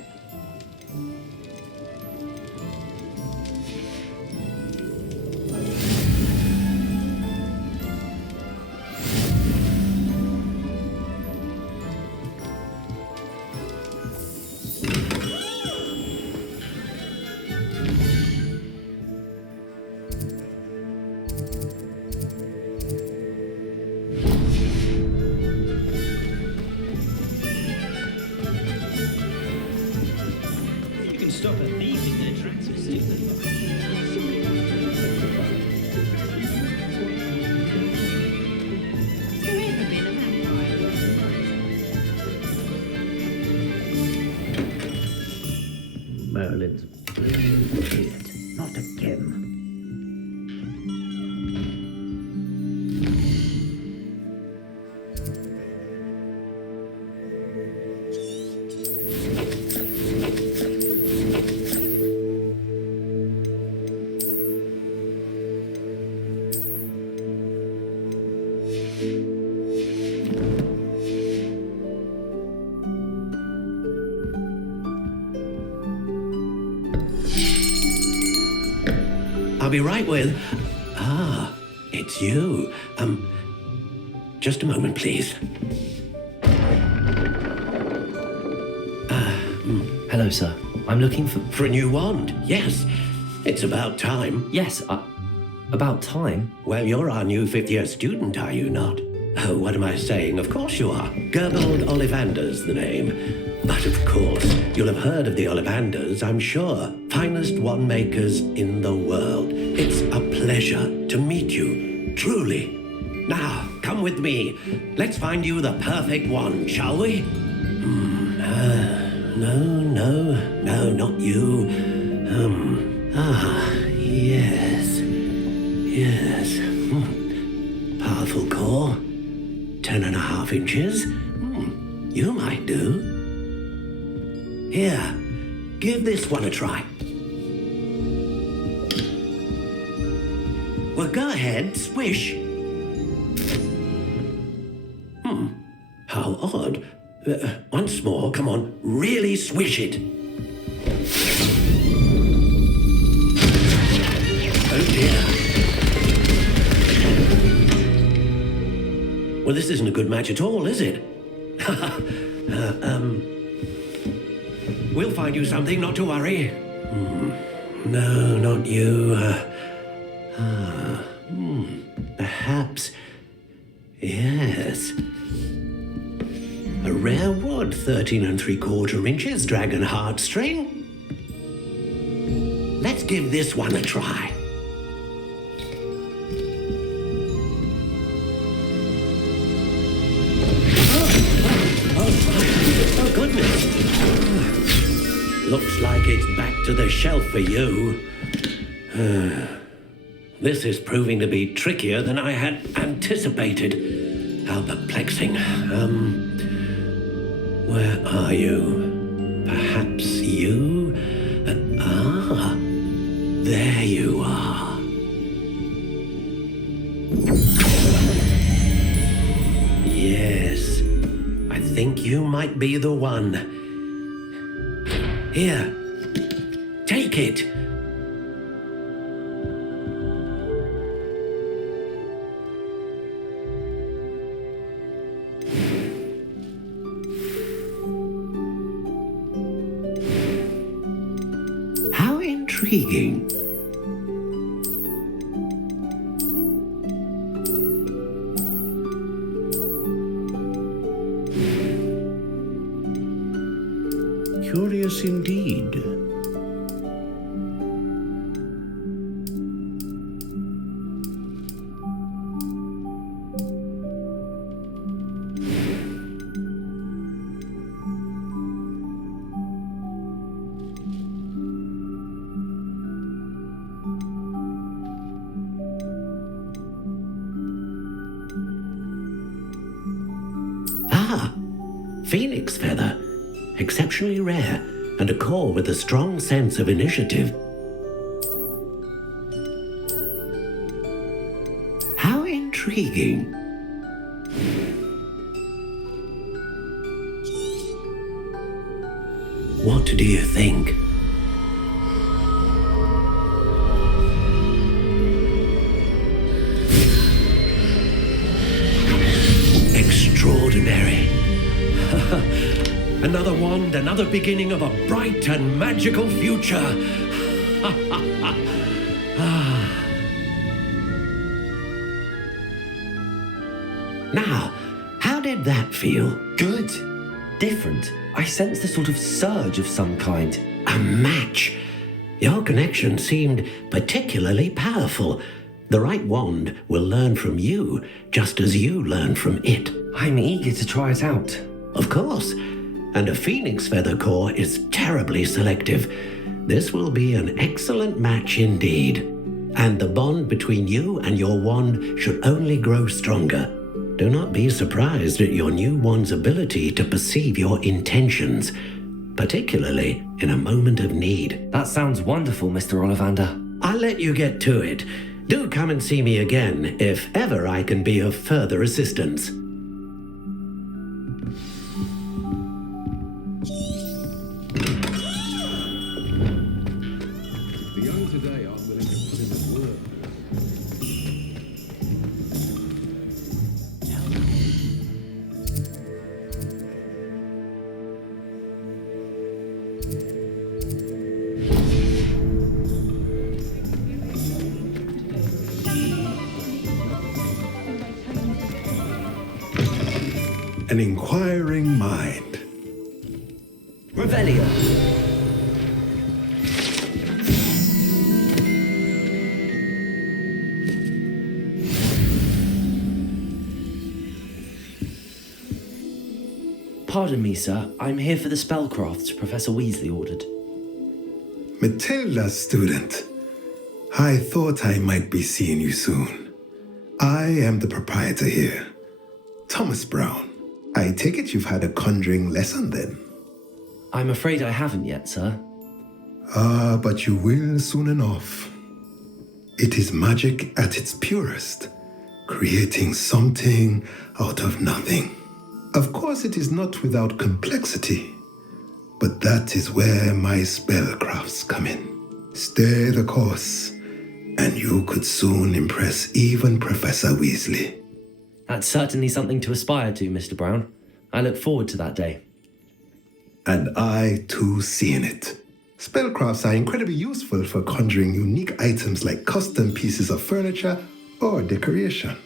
Stop a thief in their tracks, Merlin's. Idiot. Not again. I'll be right with... Ah, it's you. Just a moment, please. Hello, sir. I'm looking for... For a new wand, yes. It's about time. Yes, about time? Well, you're our new fifth-year student, are you not? Oh, what am I saying? Of course you are. Gerbold Ollivander's the name. But of course, you'll have heard of the Ollivanders, I'm sure. Finest wand makers in the world. It's a pleasure to meet you, truly. Now, come with me. Let's find you the perfect wand, shall we? No, not you. Yes. Powerful core. 10.5 inches. You might do. Here, give this one a try. Well, go ahead, swish. How odd. Once more, come on, really swish it. Oh dear. Well, this isn't a good match at all, is it? We'll find you something, not to worry. No, not you. Perhaps. Yes. A rare wood, 13 3/4 inches, dragon heartstring. Let's give this one a try. Oh, goodness. Looks like it's back to the shelf for you. This is proving to be trickier than I had anticipated. How perplexing. Where are you? Perhaps you? There you are. Yes, I think you might be the one. Here, take it. How intriguing. Curious indeed. Phoenix feather. Exceptionally rare, and a core with a strong sense of initiative. How intriguing. What do you think? Extraordinary. Another wand, another beginning of a bright and magical future. Now, how did that feel? Good. Different. I sensed a sort of surge of some kind. A match. Your connection seemed particularly powerful. The right wand will learn from you, just as you learn from it. I'm eager to try it out. Of course. And a phoenix feather core is terribly selective. This will be an excellent match indeed. And the bond between you and your wand should only grow stronger. Do not be surprised at your new wand's ability to perceive your intentions, particularly in a moment of need. That sounds wonderful, Mr. Ollivander. I'll let you get to it. Do come and see me again if ever I can be of further assistance. The young today aren't willing to put in the work. An inquiring mind. Revelio. Pardon me, sir. I'm here for the spellcrafts Professor Weasley ordered. Matilda, student. I thought I might be seeing you soon. I am the proprietor here, Thomas Brown. I take it you've had a conjuring lesson then? I'm afraid I haven't yet, sir. But you will soon enough. It is magic at its purest, creating something out of nothing. Of course, it is not without complexity, but that is where my spellcrafts come in. Stay the course, and you could soon impress even Professor Weasley. That's certainly something to aspire to, Mr. Brown. I look forward to that day. And I, too, see in it. Spellcrafts are incredibly useful for conjuring unique items like custom pieces of furniture or decoration.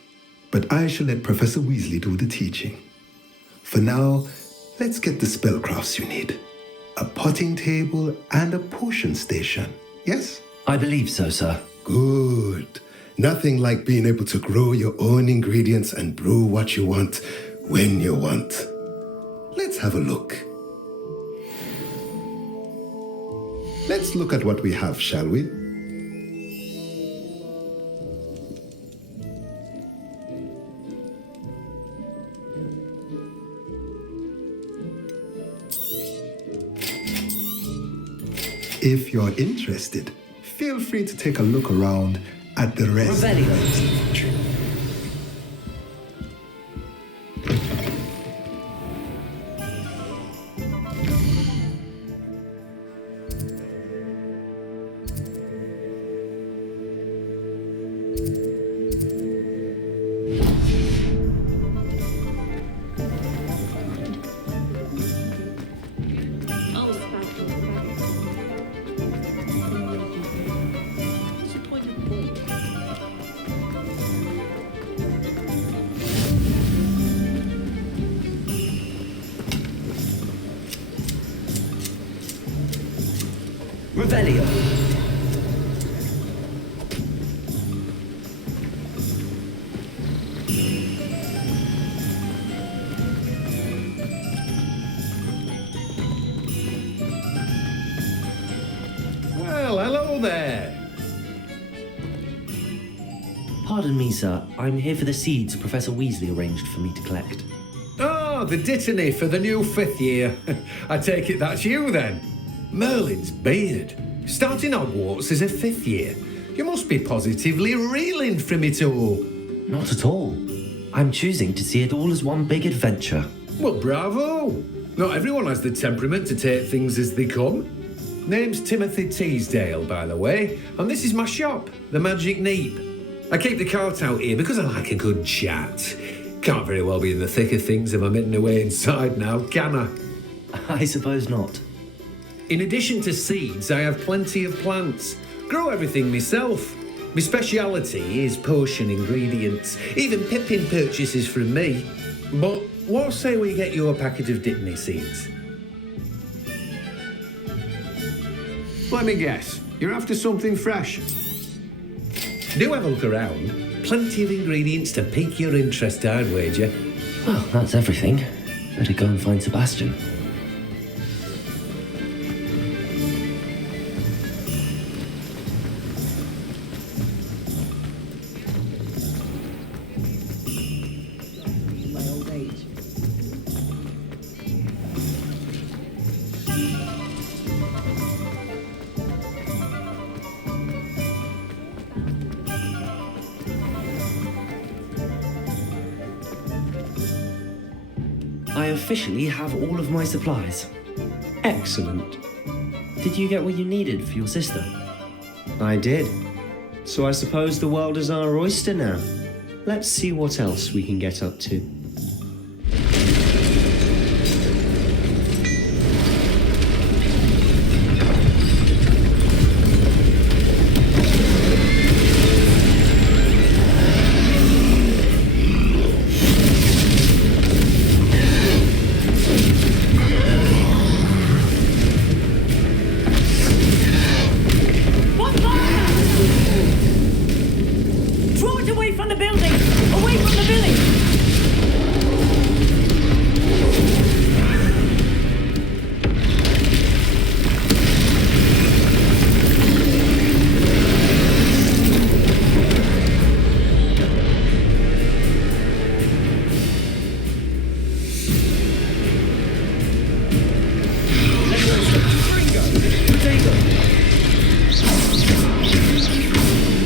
But I shall let Professor Weasley do the teaching. For now, let's get the spellcrafts you need. A potting table and a potion station, yes? I believe so, sir. Good. Nothing like being able to grow your own ingredients and brew what you want when you want. Let's have a look. Let's look at what we have, shall we? If you're interested, feel free to take a look around at the rest. Revelio. Revelio. Well, hello there. Pardon me, sir. I'm here for the seeds Professor Weasley arranged for me to collect. Oh, the dittany for the new 5th year. I take it that's you then. Merlin's beard. Starting Hogwarts as a 5th year. You must be positively reeling from it all. Not at all. I'm choosing to see it all as one big adventure. Well, bravo. Not everyone has the temperament to take things as they come. Name's Timothy Teasdale, by the way, and this is my shop, the Magic Neep. I keep the cart out here because I like a good chat. Can't very well be in the thick of things if I'm hidden away inside now, can I? I suppose not. In addition to seeds, I have plenty of plants. Grow everything myself. My speciality is potion ingredients. Even Pippin purchases from me. But what say we get you a packet of Dittany seeds? Let me guess. You're after something fresh. Do have a look around. Plenty of ingredients to pique your interest, I'd wager. Well, that's everything. Better go and find Sebastian. I officially have all of my supplies. Excellent. Did you get what you needed for your sister? I did. So I suppose the world is our oyster now. Let's see what else we can get up to. Draw it away from the building! Away from the village!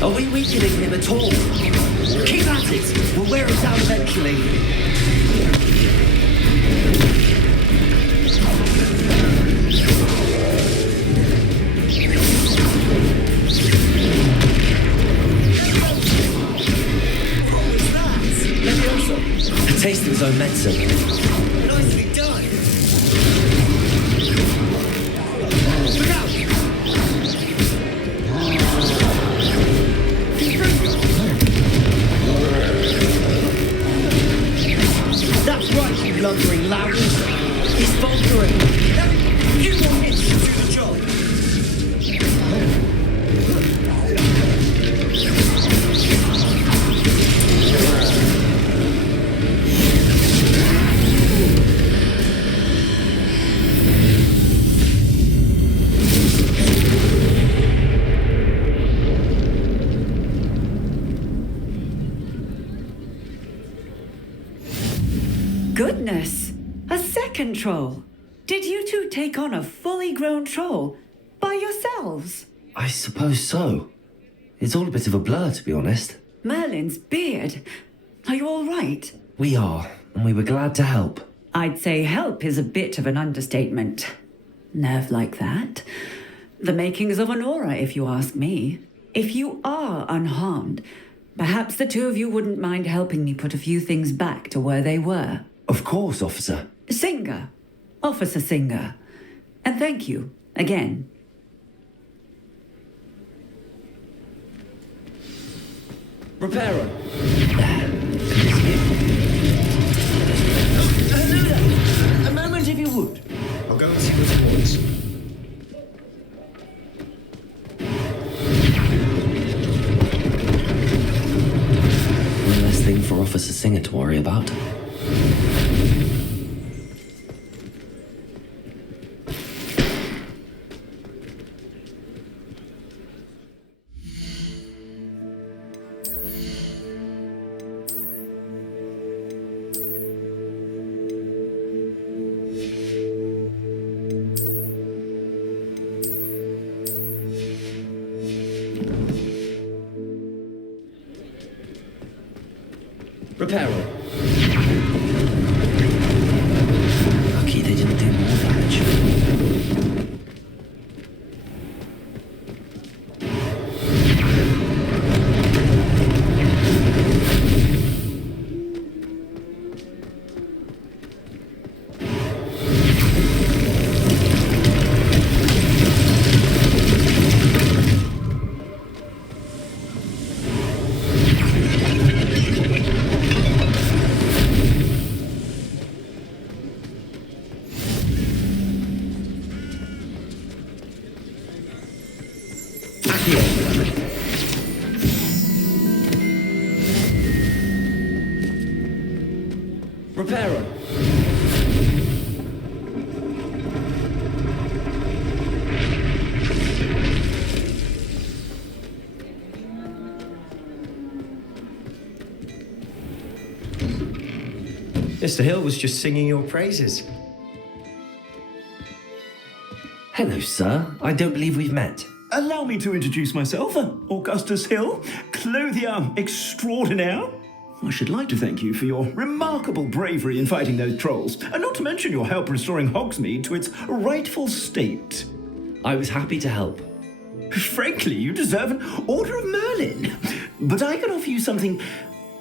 Are we weakening him at all? Keep at it! We'll wear it down eventually. A taste of his own medicine. Nicely done. Look out! That's right, you blundering loud. He's faltering. You want it to do the job. Goodness! A second troll! Did you two take on a fully grown troll by yourselves? I suppose so. It's all a bit of a blur, to be honest. Merlin's beard. Are you all right? We are, and we were glad to help. I'd say help is a bit of an understatement. Nerve like that. The makings of an aura, if you ask me. If you are unharmed, perhaps the two of you wouldn't mind helping me put a few things back to where they were. Of course, officer. Singer. Officer Singer. And thank you, again. Repairer. A moment if you would. I'll go and see what it wants. One less thing for Officer Singer to worry about. Repairer. Lucky they didn't do more damage. Repairer. Mr. Hill was just singing your praises. Hello, sir. I don't believe we've met. Allow me to introduce myself, Augustus Hill, clothier extraordinaire. I should like to thank you for your remarkable bravery in fighting those trolls, and not to mention your help restoring Hogsmeade to its rightful state. I was happy to help. Frankly, you deserve an Order of Merlin. But I can offer you something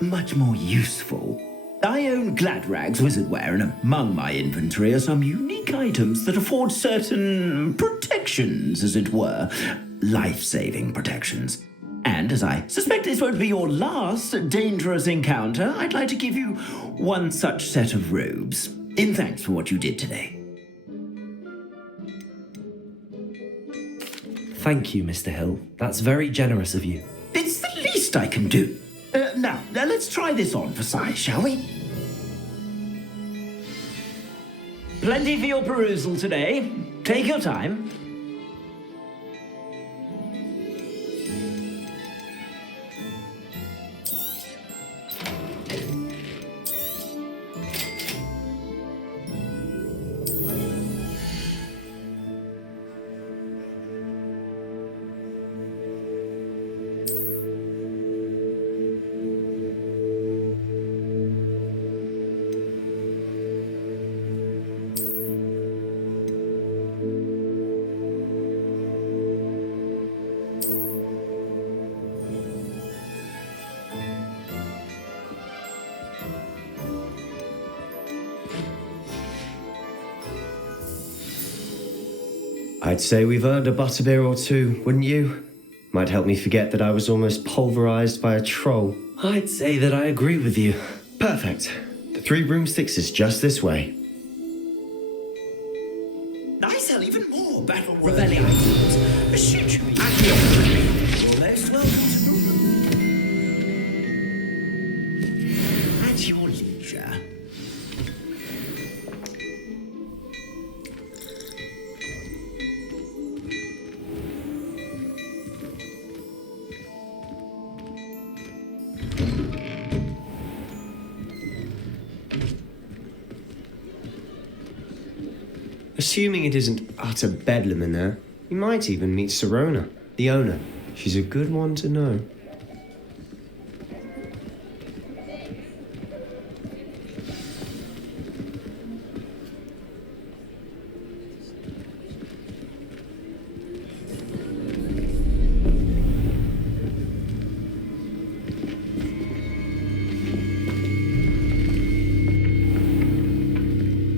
much more useful. I own Gladrag's wizardware, and among my inventory are some unique items that afford certain protections, as it were. Life-saving protections. And as I suspect this won't be your last dangerous encounter, I'd like to give you one such set of robes, in thanks for what you did today. Thank you, Mr. Hill. That's very generous of you. It's the least I can do. Now, let's try this on for size, shall we? Plenty for your perusal today. Take your time. I'd say we've earned a butterbeer or two, wouldn't you? Might help me forget that I was almost pulverized by a troll. I'd say that I agree with you. Perfect. The 3 broomsticks is just this way. I sell even more battle-worthy items. Shoot you at your most welcome to at your leisure. Assuming it isn't utter bedlam in there, you might even meet Sirona, the owner. She's a good one to know.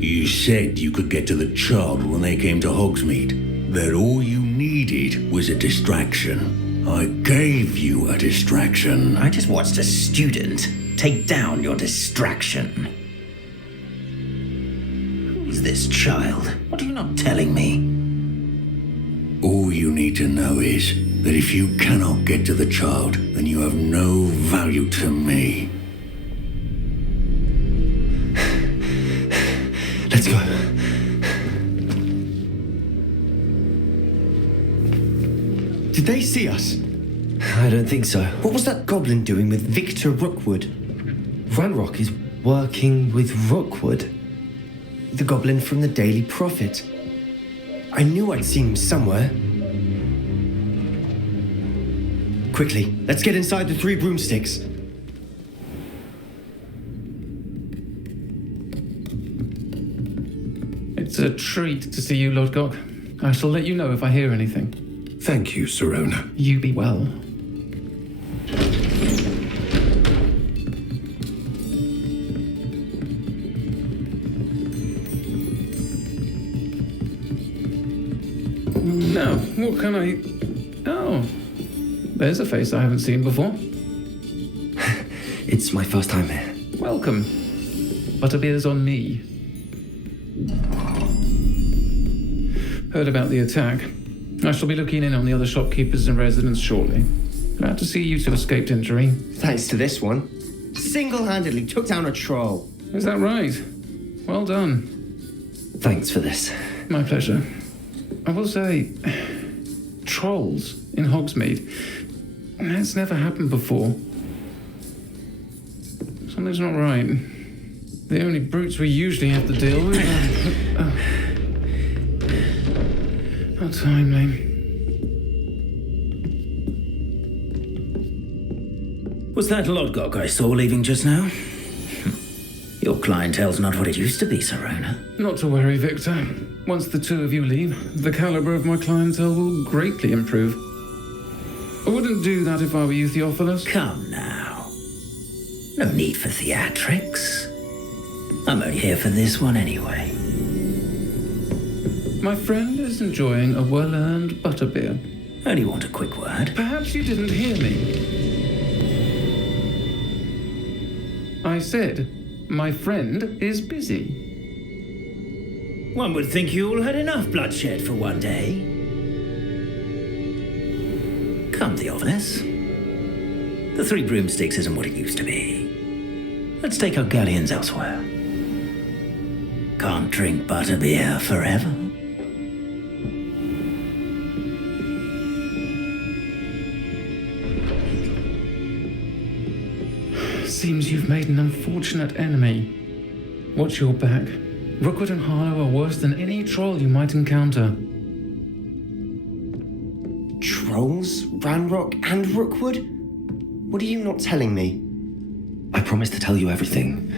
You said you could get to the child when they came to Hogsmeade. That all you needed was a distraction. I gave you a distraction. I just watched a student take down your distraction. Who is this child? What are you not telling me? All you need to know is that if you cannot get to the child, then you have no value to me. Let's go. Did they see us? I don't think so. What was that goblin doing with Victor Rookwood? Ranrock is working with Rookwood. The goblin from the Daily Prophet. I knew I'd seen him somewhere. Quickly, let's get inside the 3 broomsticks. It's a treat to see you, Lord Gok. I shall let you know if I hear anything. Thank you, Sirona. You be well. Now, what can I... Oh, there's a face I haven't seen before. It's my first time here. Welcome. Butterbeer's on me. Heard about the attack. I shall be looking in on the other shopkeepers and residents shortly. Glad to see you two escaped injury. Thanks to this one. Single-handedly took down a troll. Is that right? Well done. Thanks for this. My pleasure. I will say, trolls in Hogsmeade. That's never happened before. Something's not right. The only brutes we usually have to deal with are... How timely. Was that Lodgok I saw leaving just now? Your clientele's not what it used to be, Serona. Not to worry, Victor. Once the two of you leave, the caliber of my clientele will greatly improve. I wouldn't do that if I were you, Theophilus. Come now. No need for theatrics. I'm only here for this one anyway. My friend is enjoying a well-earned butterbeer. Only want a quick word. Perhaps you didn't hear me. I said, my friend is busy. One would think you all had enough bloodshed for one day. Come, Theophilus. The Three Broomsticks isn't what it used to be. Let's take our galleons elsewhere. Can't drink butterbeer forever. Seems you've made an unfortunate enemy. Watch your back. Rookwood and Harlow are worse than any troll you might encounter. Trolls? Ranrock and Rookwood? What are you not telling me? I promised to tell you everything,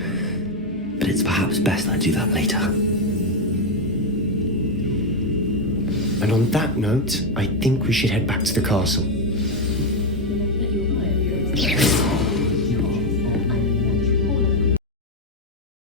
but it's perhaps best I do that later. And on that note, I think we should head back to the castle.